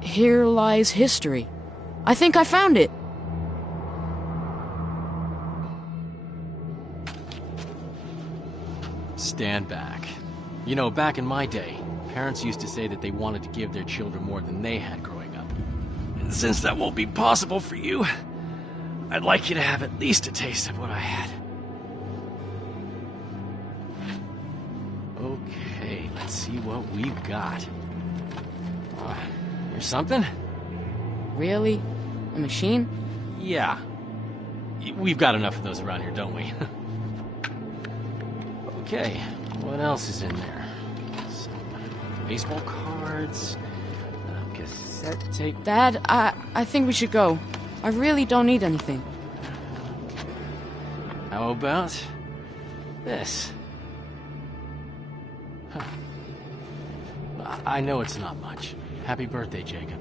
Here lies history. I think I found it. Stand back. You know, back in my day, parents used to say that they wanted to give their children more than they had growing up. And since that won't be possible for you, I'd like you to have at least a taste of what I had. Okay, let's see what we've got. Here's something? Really? A machine? Yeah. We've got enough of those around here, don't we? Okay, what else is in there? Some baseball cards, a cassette tape. Dad, I think we should go. I really don't need anything. How about this? Huh. I know it's not much. Happy birthday, Jacob.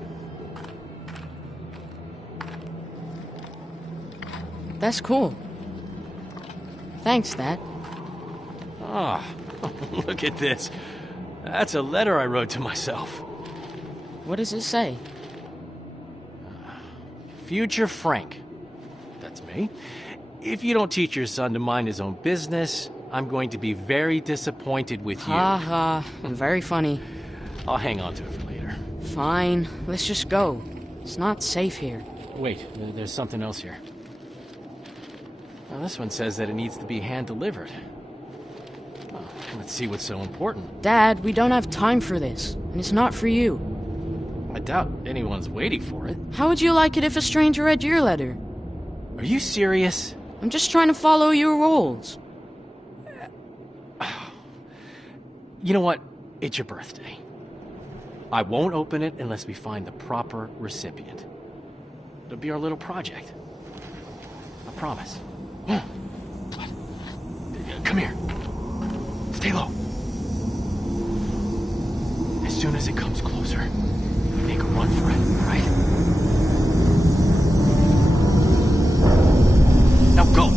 That's cool. Thanks, Dad. Oh, look at this. That's a letter I wrote to myself. What does it say? Future Frank. That's me. If you don't teach your son to mind his own business, I'm going to be very disappointed with you. Ha ha. Very funny. I'll hang on to it for later. Fine. Let's just go. It's not safe here. Wait, there's something else here. Now, this one says that it needs to be hand-delivered. Well, let's see what's so important. Dad, we don't have time for this, and it's not for you. I doubt anyone's waiting for it. How would you like it if a stranger read your letter? Are you serious? I'm just trying to follow your rules. You know what? It's your birthday. I won't open it unless we find the proper recipient. It'll be our little project. I promise. Come here. Stay low. As soon as it comes closer, we make a run for it, right? Now go!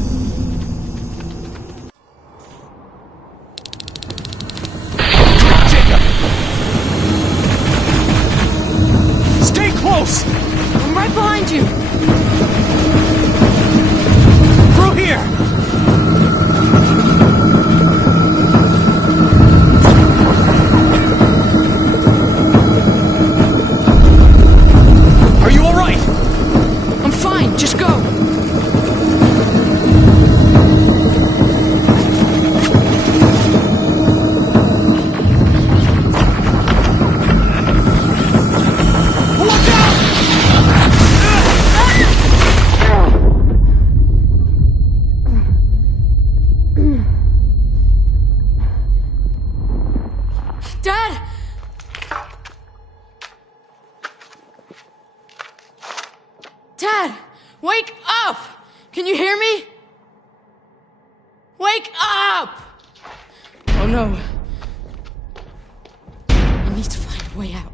Jacob! Stay close! I'm right behind you! Through here! Are you alright? I'm fine, just go! Look out! Dad! Dad! Wake up! Can you hear me? Wake up! Oh no. I need to find a way out.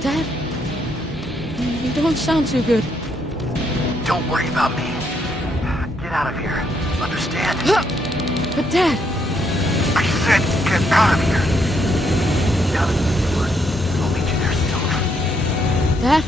Dad? You don't sound too good. Don't worry about me. Get out of here. Understand? But Dad! I said get out of here. Down in the woods. I'll meet you there soon. Dad?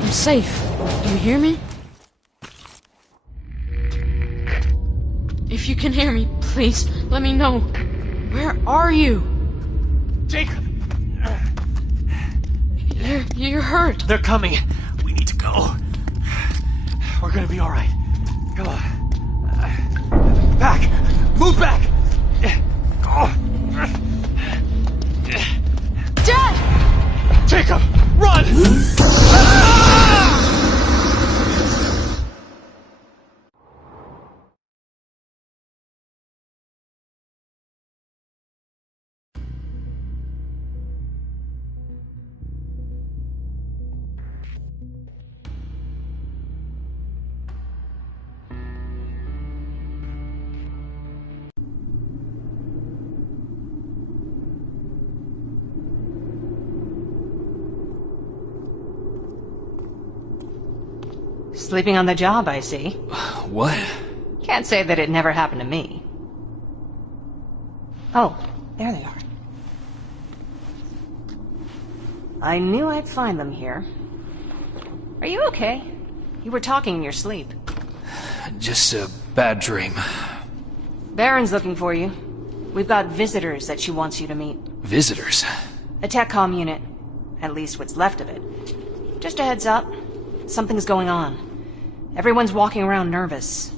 I'm safe. Do you hear me? If you can hear me, please, let me know. Where are you? Jacob! You're hurt. They're coming. We need to go. We're gonna be alright. Come on. Back! Move back! Dad! Jacob! Run! Sleeping on the job, I see. What? Can't say that it never happened to me. Oh, there they are. I knew I'd find them here. Are you okay? You were talking in your sleep. Just a bad dream. Baron's looking for you. We've got visitors that she wants you to meet. Visitors? A tech comm unit. At least what's left of it. Just a heads up. Something's going on. Everyone's walking around nervous.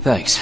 Thanks.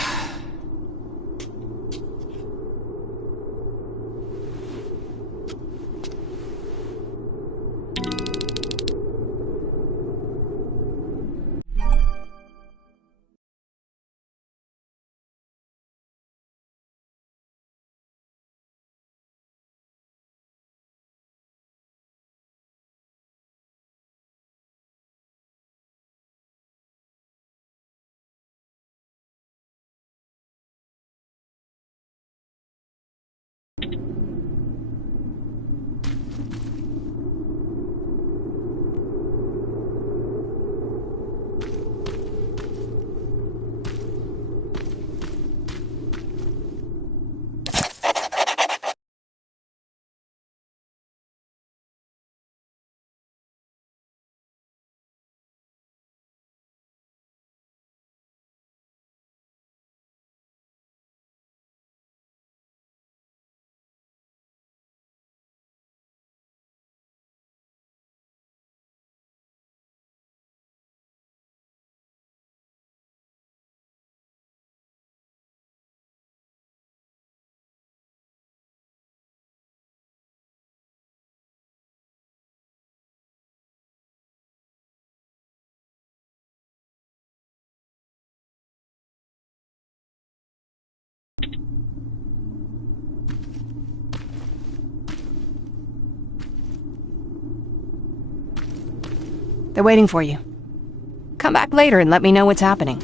They're waiting for you. Come back later and let me know what's happening.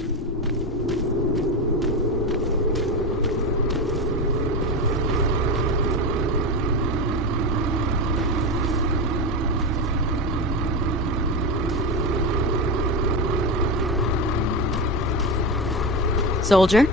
Soldier?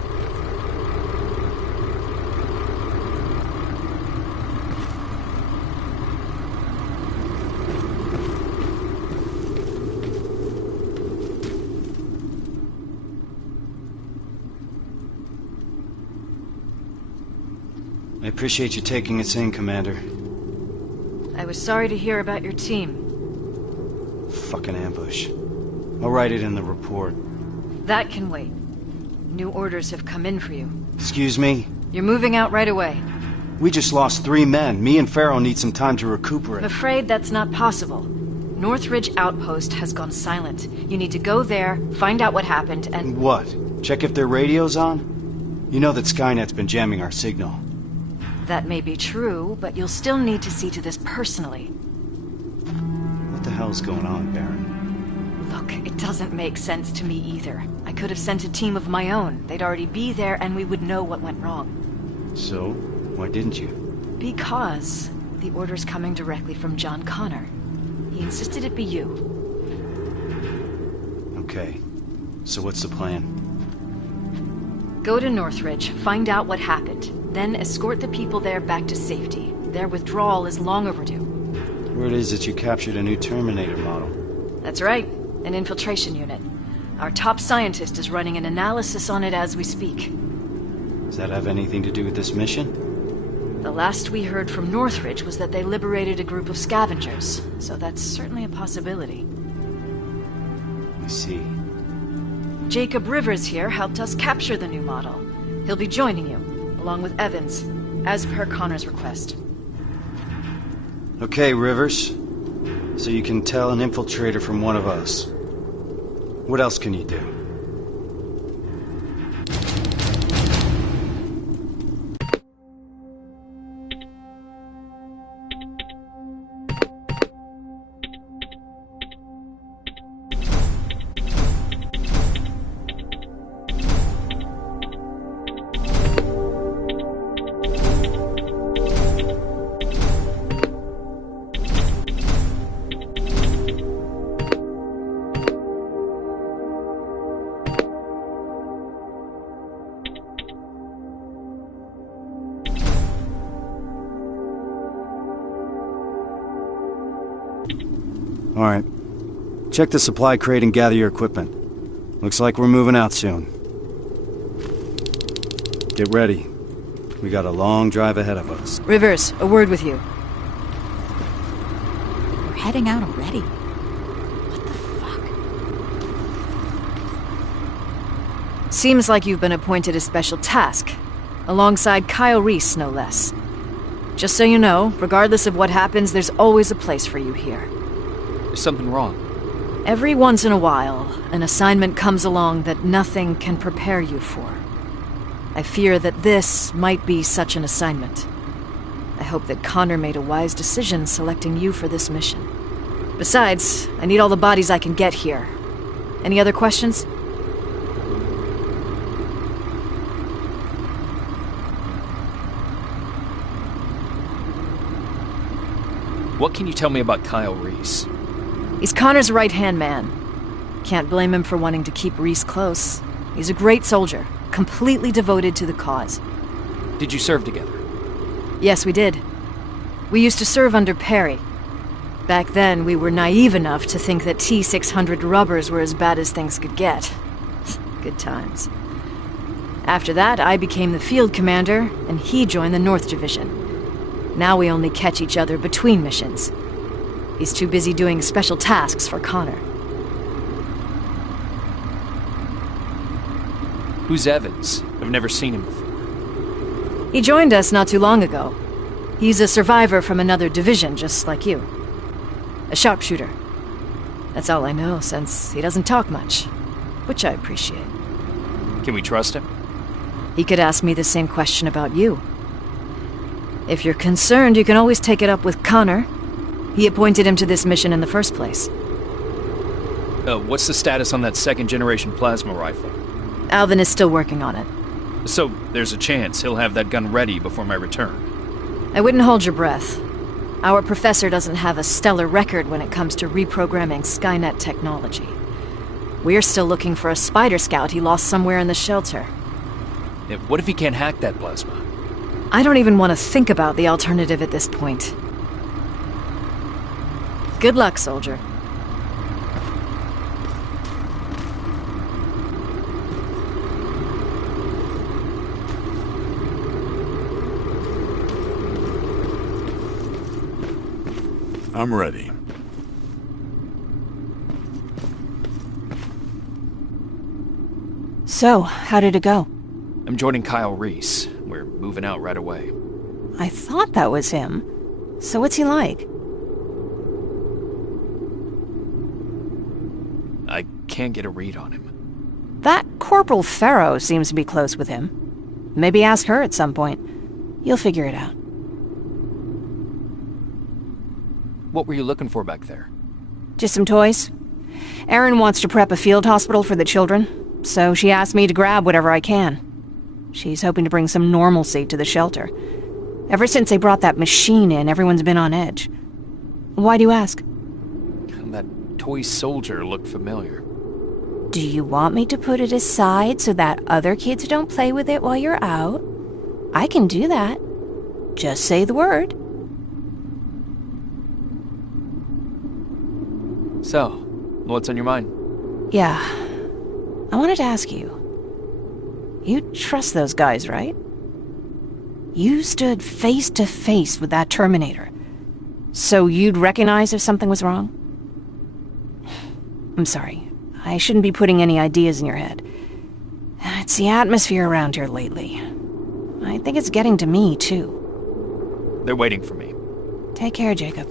I appreciate you taking us in, Commander. I was sorry to hear about your team. Fucking ambush. I'll write it in the report. That can wait. New orders have come in for you. Excuse me? You're moving out right away. We just lost 3 men. Me and Farrell need some time to I'm recuperate. afraid that's not possible. Northridge Outpost has gone silent. You need to go there, find out what happened, and... What? Check if their radio's on? You know that Skynet's been jamming our signal. That may be true, but you'll still need to see to this personally. What the hell's going on, Baron? Look, it doesn't make sense to me either. I could have sent a team of my own. They'd already be there and we would know what went wrong. So, why didn't you? Because the order's coming directly from John Connor. He insisted it be you. Okay. So what's the plan? Go to Northridge, find out what happened, then escort the people there back to safety. Their withdrawal is long overdue. Word is that you captured a new Terminator model. That's right, an infiltration unit. Our top scientist is running an analysis on it as we speak. Does that have anything to do with this mission? The last we heard from Northridge was that they liberated a group of scavengers, so that's certainly a possibility. I see. Jacob Rivers here helped us capture the new model. He'll be joining you, along with Evans, as per Connor's request. Okay, Rivers. So you can tell an infiltrator from one of us. What else can you do? All right. Check the supply crate and gather your equipment. Looks like we're moving out soon. Get ready. We got a long drive ahead of us. Rivers, a word with you. We're heading out already. Seems like you've been appointed a special task, alongside Kyle Reese, no less. Just so you know, regardless of what happens, there's always a place for you here. There's something wrong. Every once in a while, an assignment comes along that nothing can prepare you for. I fear that this might be such an assignment. I hope that Connor made a wise decision selecting you for this mission. Besides, I need all the bodies I can get here. Any other questions? What can you tell me about Kyle Reese? He's Connor's right-hand man. Can't blame him for wanting to keep Reese close. He's a great soldier, completely devoted to the cause. Did you serve together? Yes, we did. We used to serve under Perry. Back then, we were naive enough to think that T-600 rubbers were as bad as things could get. Good times. After that, I became the field commander, and he joined the North Division. Now we only catch each other between missions. He's too busy doing special tasks for Connor. Who's Evans? I've never seen him before. He joined us not too long ago. He's a survivor from another division, just like you. A sharpshooter. That's all I know, since he doesn't talk much, which I appreciate. Can we trust him? He could ask me the same question about you. If you're concerned, you can always take it up with Connor. He appointed him to this mission in the first place. What's the status on that second-generation plasma rifle? Alvin is still working on it. So, there's a chance he'll have that gun ready before my return. I wouldn't hold your breath. Our professor doesn't have a stellar record when it comes to reprogramming Skynet technology. We're still looking for a Spider Scout he lost somewhere in the shelter. What if he can't hack that plasma? I don't even want to think about the alternative at this point. Good luck, soldier. I'm ready. So, how did it go? I'm joining Kyle Reese. We're moving out right away. I thought that was him. So what's he like? I can't get a read on him. That Corporal Farrow seems to be close with him. Maybe ask her at some point. You'll figure it out. What were you looking for back there? Just some toys. Erin wants to prep a field hospital for the children, so she asked me to grab whatever I can. She's hoping to bring some normalcy to the shelter. Ever since they brought that machine in, everyone's been on edge. Why do you ask? That toy soldier looked familiar. Do you want me to put it aside so that other kids don't play with it while you're out? I can do that. Just say the word. So, what's on your mind? Yeah. I wanted to ask you. You trust those guys, right? You stood face to face with that Terminator. So you'd recognize if something was wrong? I'm sorry. I shouldn't be putting any ideas in your head. It's the atmosphere around here lately. I think it's getting to me, too. They're waiting for me. Take care, Jacob.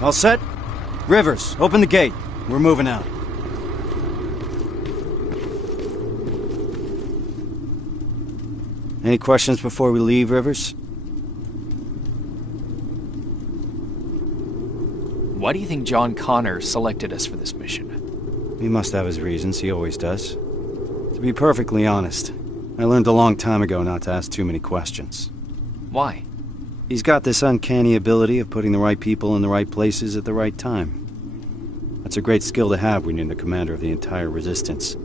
All set? Rivers, open the gate. We're moving out. Any questions before we leave, Rivers? Why do you think John Connor selected us for this mission? He must have his reasons, he always does. To be perfectly honest, I learned a long time ago not to ask too many questions. Why? He's got this uncanny ability of putting the right people in the right places at the right time. That's a great skill to have when you're the commander of the entire Resistance.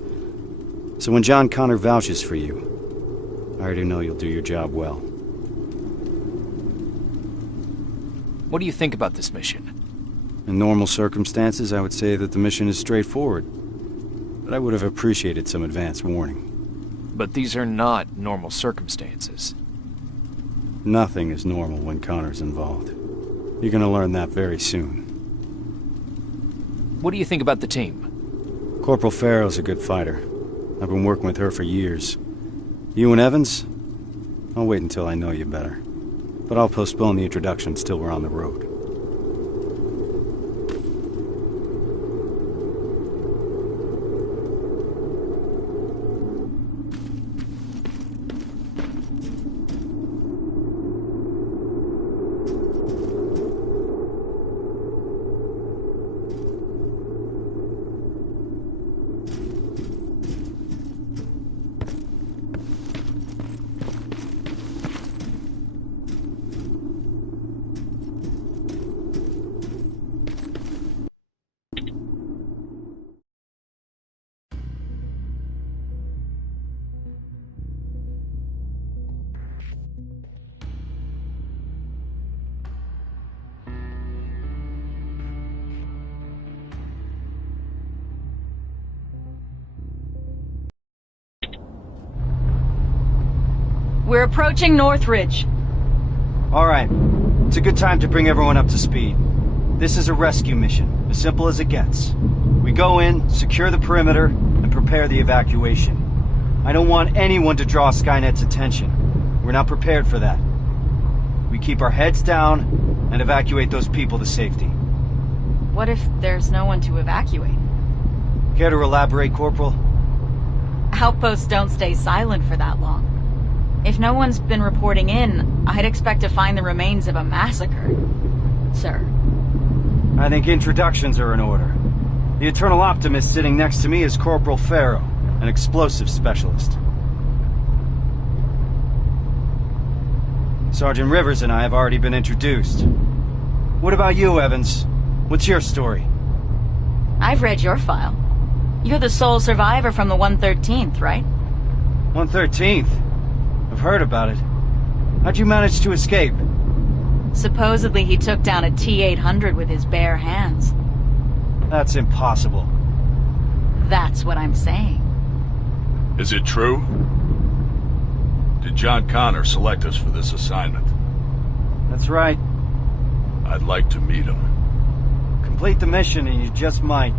So when John Connor vouches for you, I already know you'll do your job well. What do you think about this mission? In normal circumstances, I would say that the mission is straightforward. But I would have appreciated some advance warning. But these are not normal circumstances. Nothing is normal when Connor's involved. You're gonna learn that very soon. What do you think about the team? Corporal Farrow's a good fighter. I've been working with her for years. You and Evans? I'll wait until I know you better. But I'll postpone the introduction till we're on the road. We're approaching Northridge. All right. It's a good time to bring everyone up to speed. This is a rescue mission, as simple as it gets. We go in, secure the perimeter, and prepare the evacuation. I don't want anyone to draw Skynet's attention. We're not prepared for that. We keep our heads down and evacuate those people to safety. What if there's no one to evacuate? Care to elaborate, Corporal? Outposts don't stay silent for that long. If no one's been reporting in, I'd expect to find the remains of a massacre, sir. I think introductions are in order. The Eternal Optimist sitting next to me is Corporal Farrow, an explosives specialist. Sergeant Rivers and I have already been introduced. What about you, Evans? What's your story? I've read your file. You're the sole survivor from the 113th, right? 113th? I've heard about it. How'd you manage to escape? Supposedly he took down a T-800 with his bare hands. That's impossible. That's what I'm saying. Is it true? Did John Connor select us for this assignment? That's right. I'd like to meet him. Complete the mission and you just might.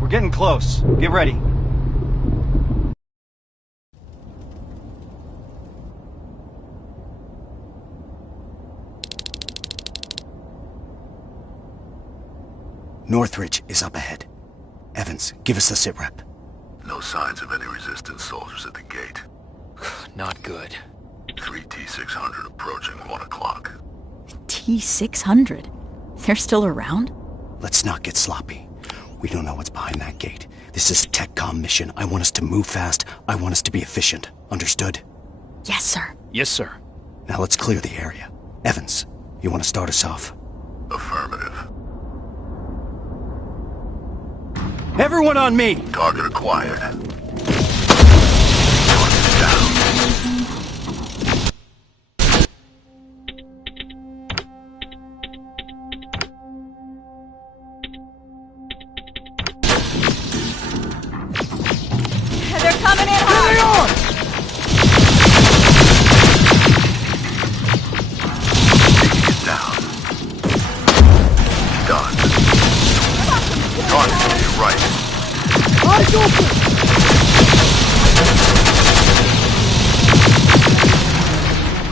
We're getting close. Get ready. Northridge is up ahead. Evans, give us the sitrep. No signs of any resistance soldiers at the gate. Not good. 3 T-600 approaching 1 o'clock. T-600? They're still around? Let's not get sloppy. We don't know what's behind that gate. This is a TechCom mission. I want us to move fast. I want us to be efficient. Understood? Yes, sir. Yes, sir. Now let's clear the area. Evans, you want to start us off? Affirmative. Everyone on me! Target acquired. They're coming in hard! There they are! Taking it down. Done. Target to your right. Eyes open!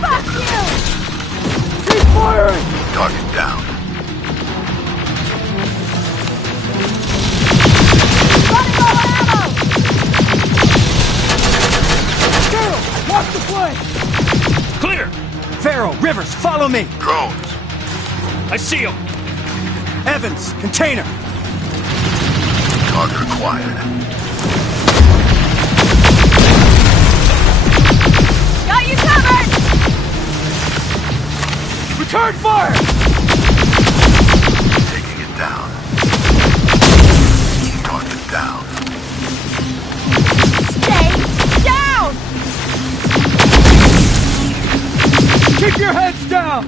Fuck you! Keep firing! Target down. Running low on ammo! Carol, watch the flank! Clear! Farrow, Rivers, follow me! Drones. I see him! Evans, container! Target acquired. Got you covered! Return fire! Taking it down. Target down. Stay down! Keep your heads down!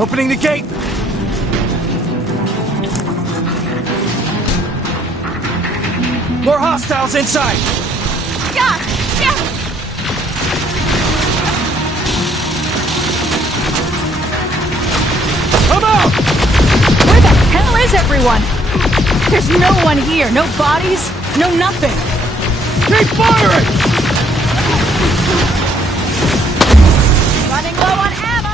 Opening the gate! More hostiles inside! Yeah! Yeah! everyone! There's no one here, no bodies, no nothing! Keep firing! Running low on ammo!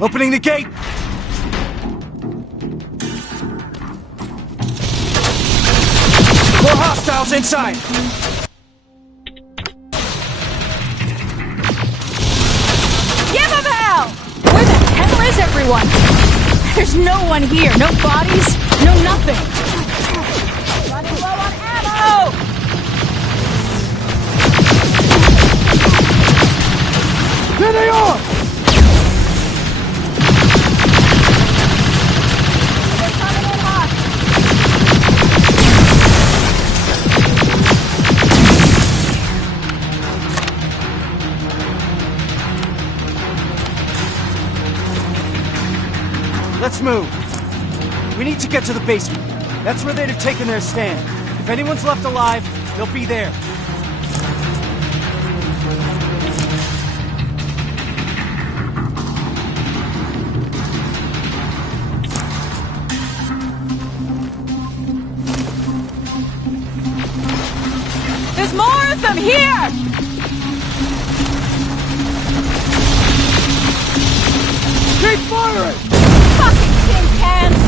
Opening the gate! More hostiles inside! Give 'em hell! Where the hell is everyone? There's no one here, no bodies, no nothing! Running low on ammo! There they are! Let's move. We need to get to the basement. That's where they'd have taken their stand. If anyone's left alive, they'll be there. There's more of them here! Keep firing! Fucking tin cans!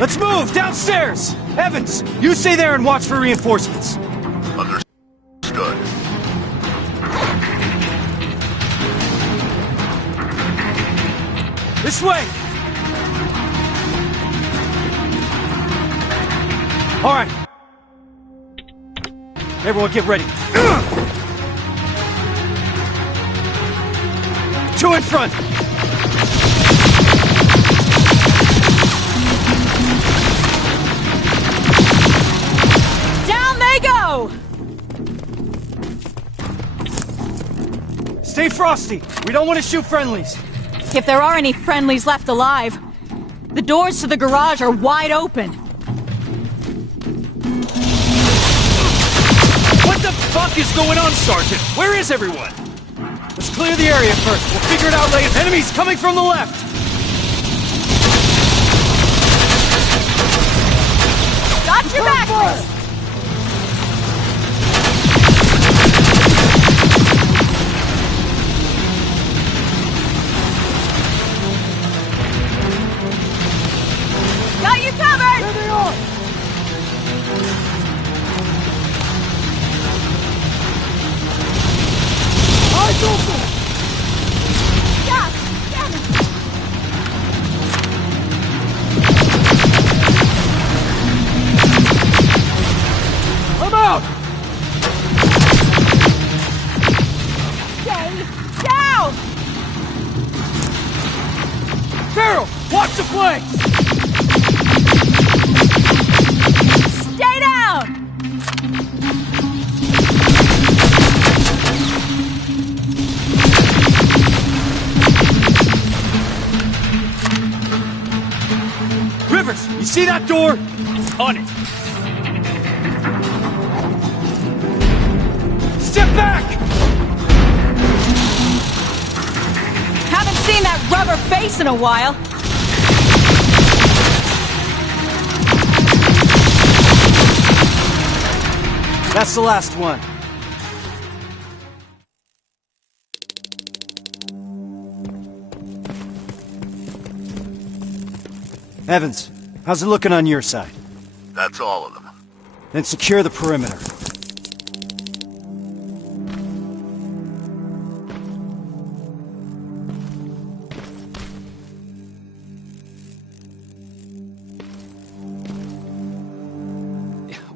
Let's move! Downstairs! Evans, you stay there and watch for reinforcements. Understood. This way! All right. Everyone get ready. Two in front. Down they go! Stay frosty. We don't want to shoot friendlies. If there are any friendlies left alive, the doors to the garage are wide open. What the fuck is going on, Sergeant? Where is everyone? Let's clear the area first. We'll figure it out later. Enemies coming from the left. Got your back, boys! Got you covered! There they are! Eyes open! Yeah, damn it! I'm out! Stay down! Farrell, watch the flanks! Stay down! Rivers, you see that door? On it. Step back! Haven't seen that rubber face in a while. That's the last one. Evans, how's it looking on your side? That's all of them. Then secure the perimeter.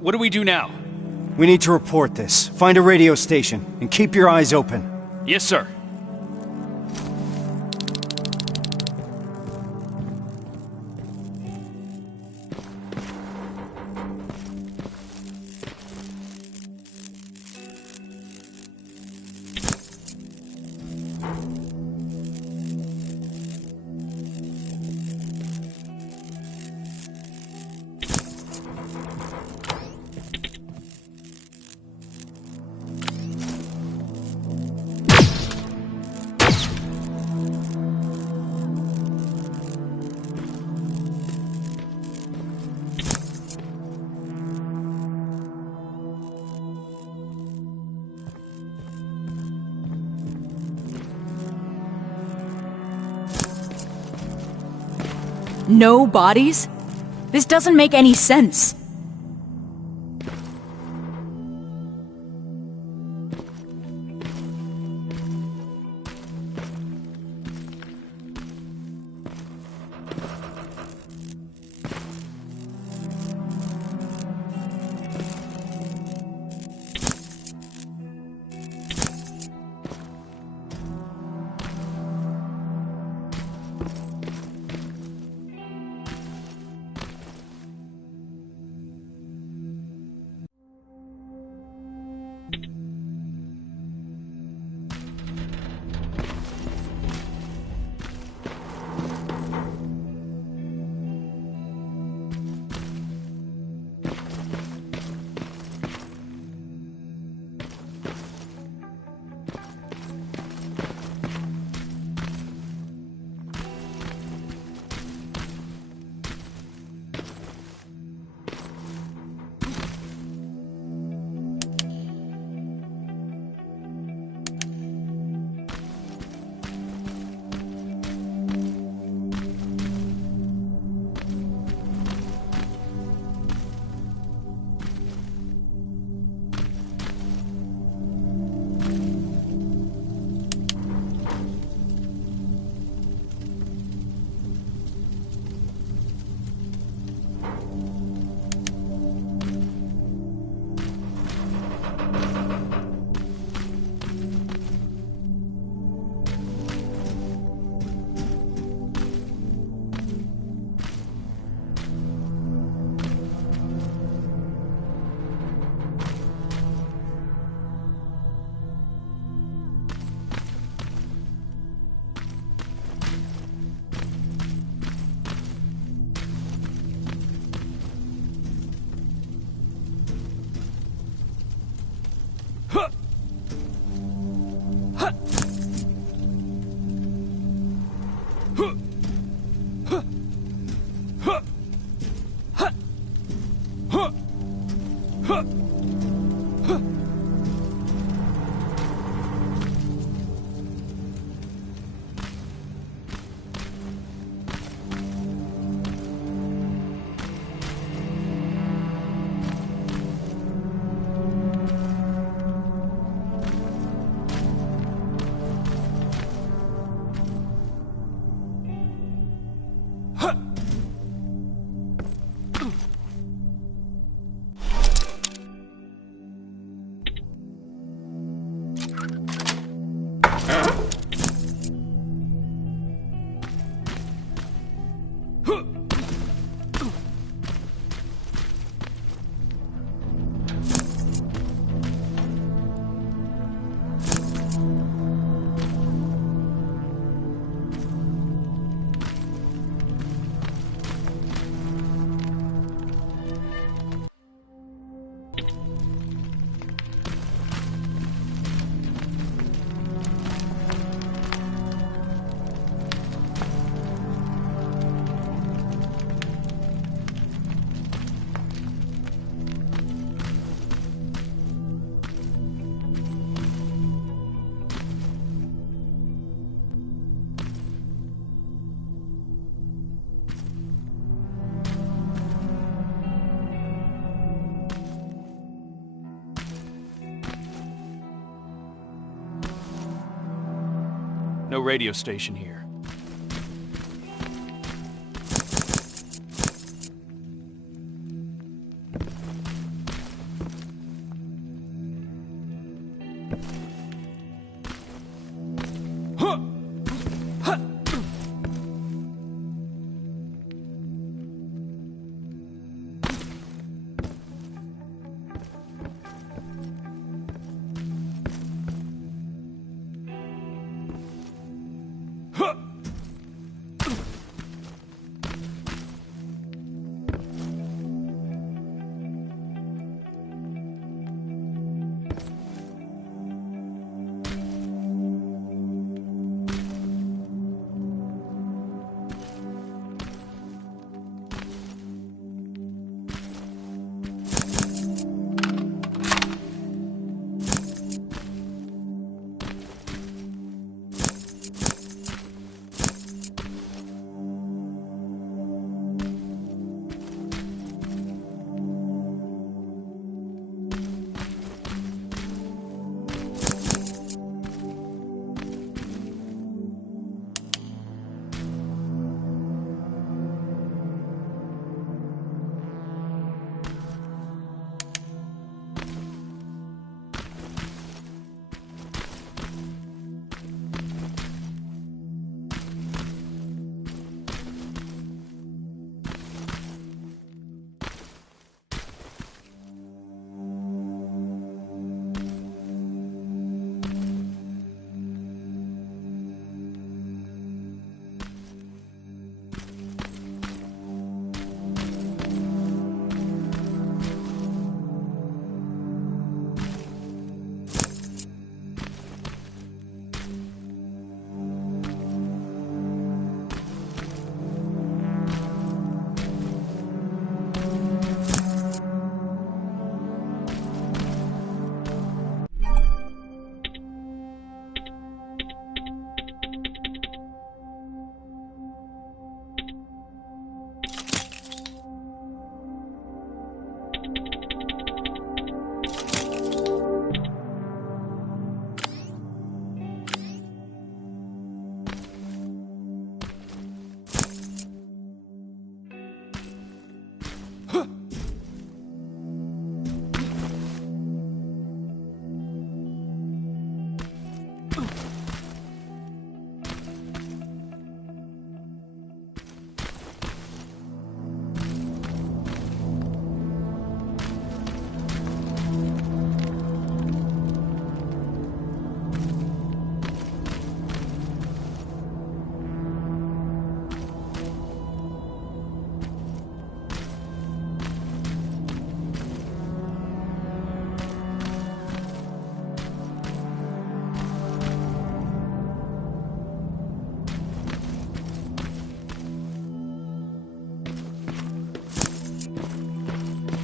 What do we do now? We need to report this. Find a radio station, and keep your eyes open. Yes, sir. No bodies? This doesn't make any sense. No radio station here.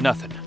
Nothing.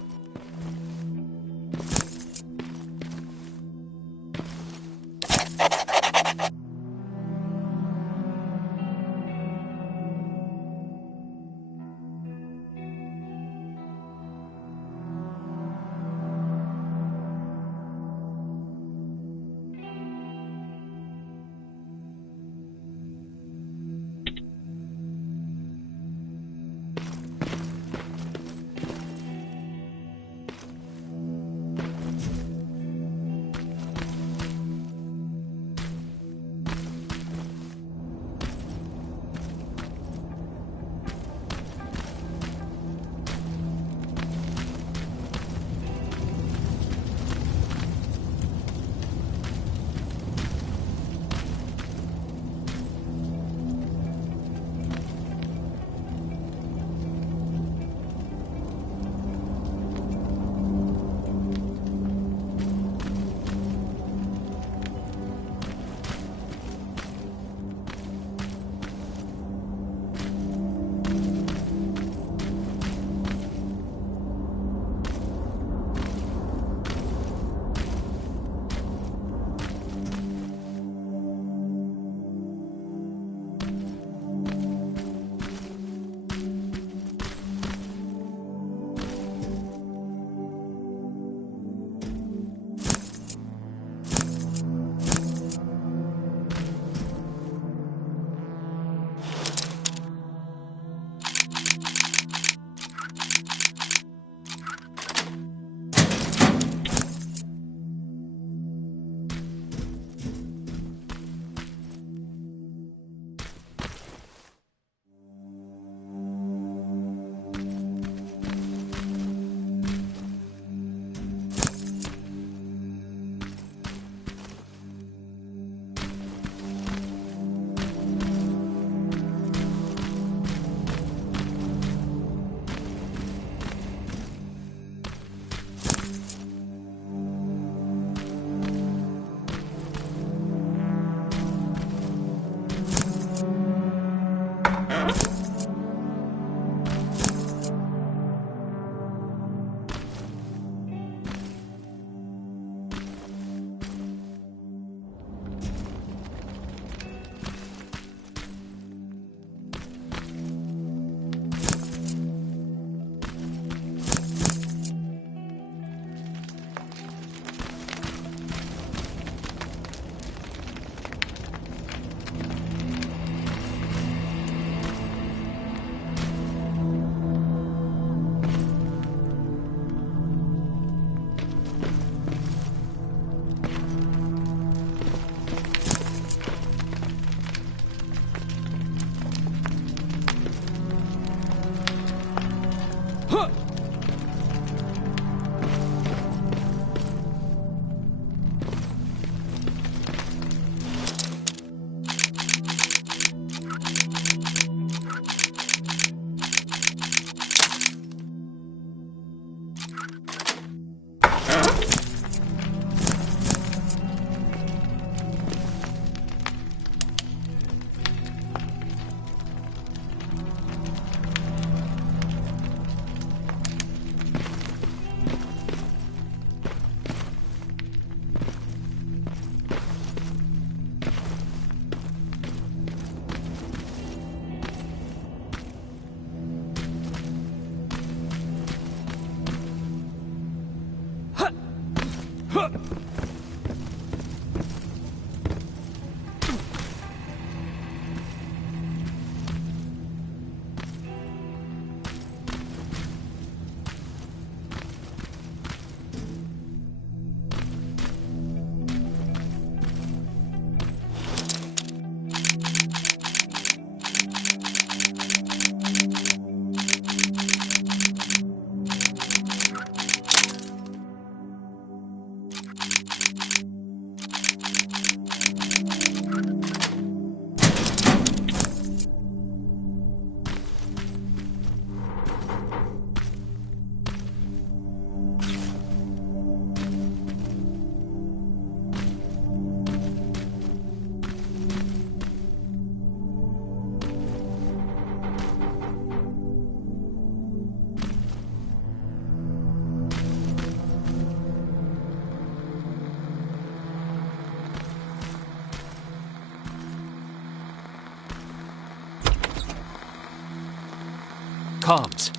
comms.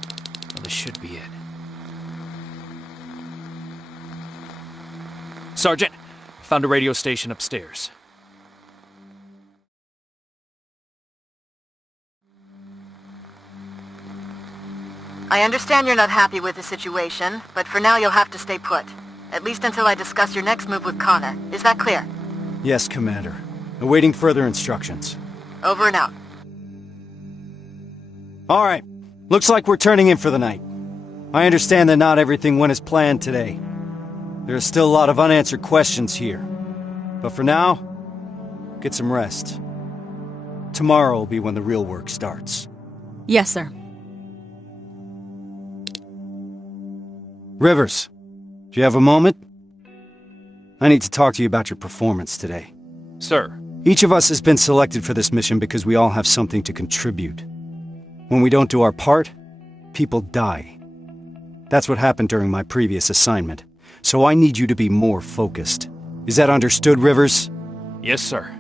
Well, this should be it. Sergeant, found a radio station upstairs. I understand you're not happy with the situation, but for now you'll have to stay put. At least until I discuss your next move with Connor. Is that clear? Yes, Commander. Awaiting further instructions. Over and out. All right. Looks like we're turning in for the night. I understand that not everything went as planned today. There are still a lot of unanswered questions here. But for now, get some rest. Tomorrow will be when the real work starts. Yes, sir. Rivers, do you have a moment? I need to talk to you about your performance today. Sir. Each of us has been selected for this mission because we all have something to contribute. When we don't do our part, people die. That's what happened during my previous assignment. So I need you to be more focused. Is that understood, Rivers? Yes, sir.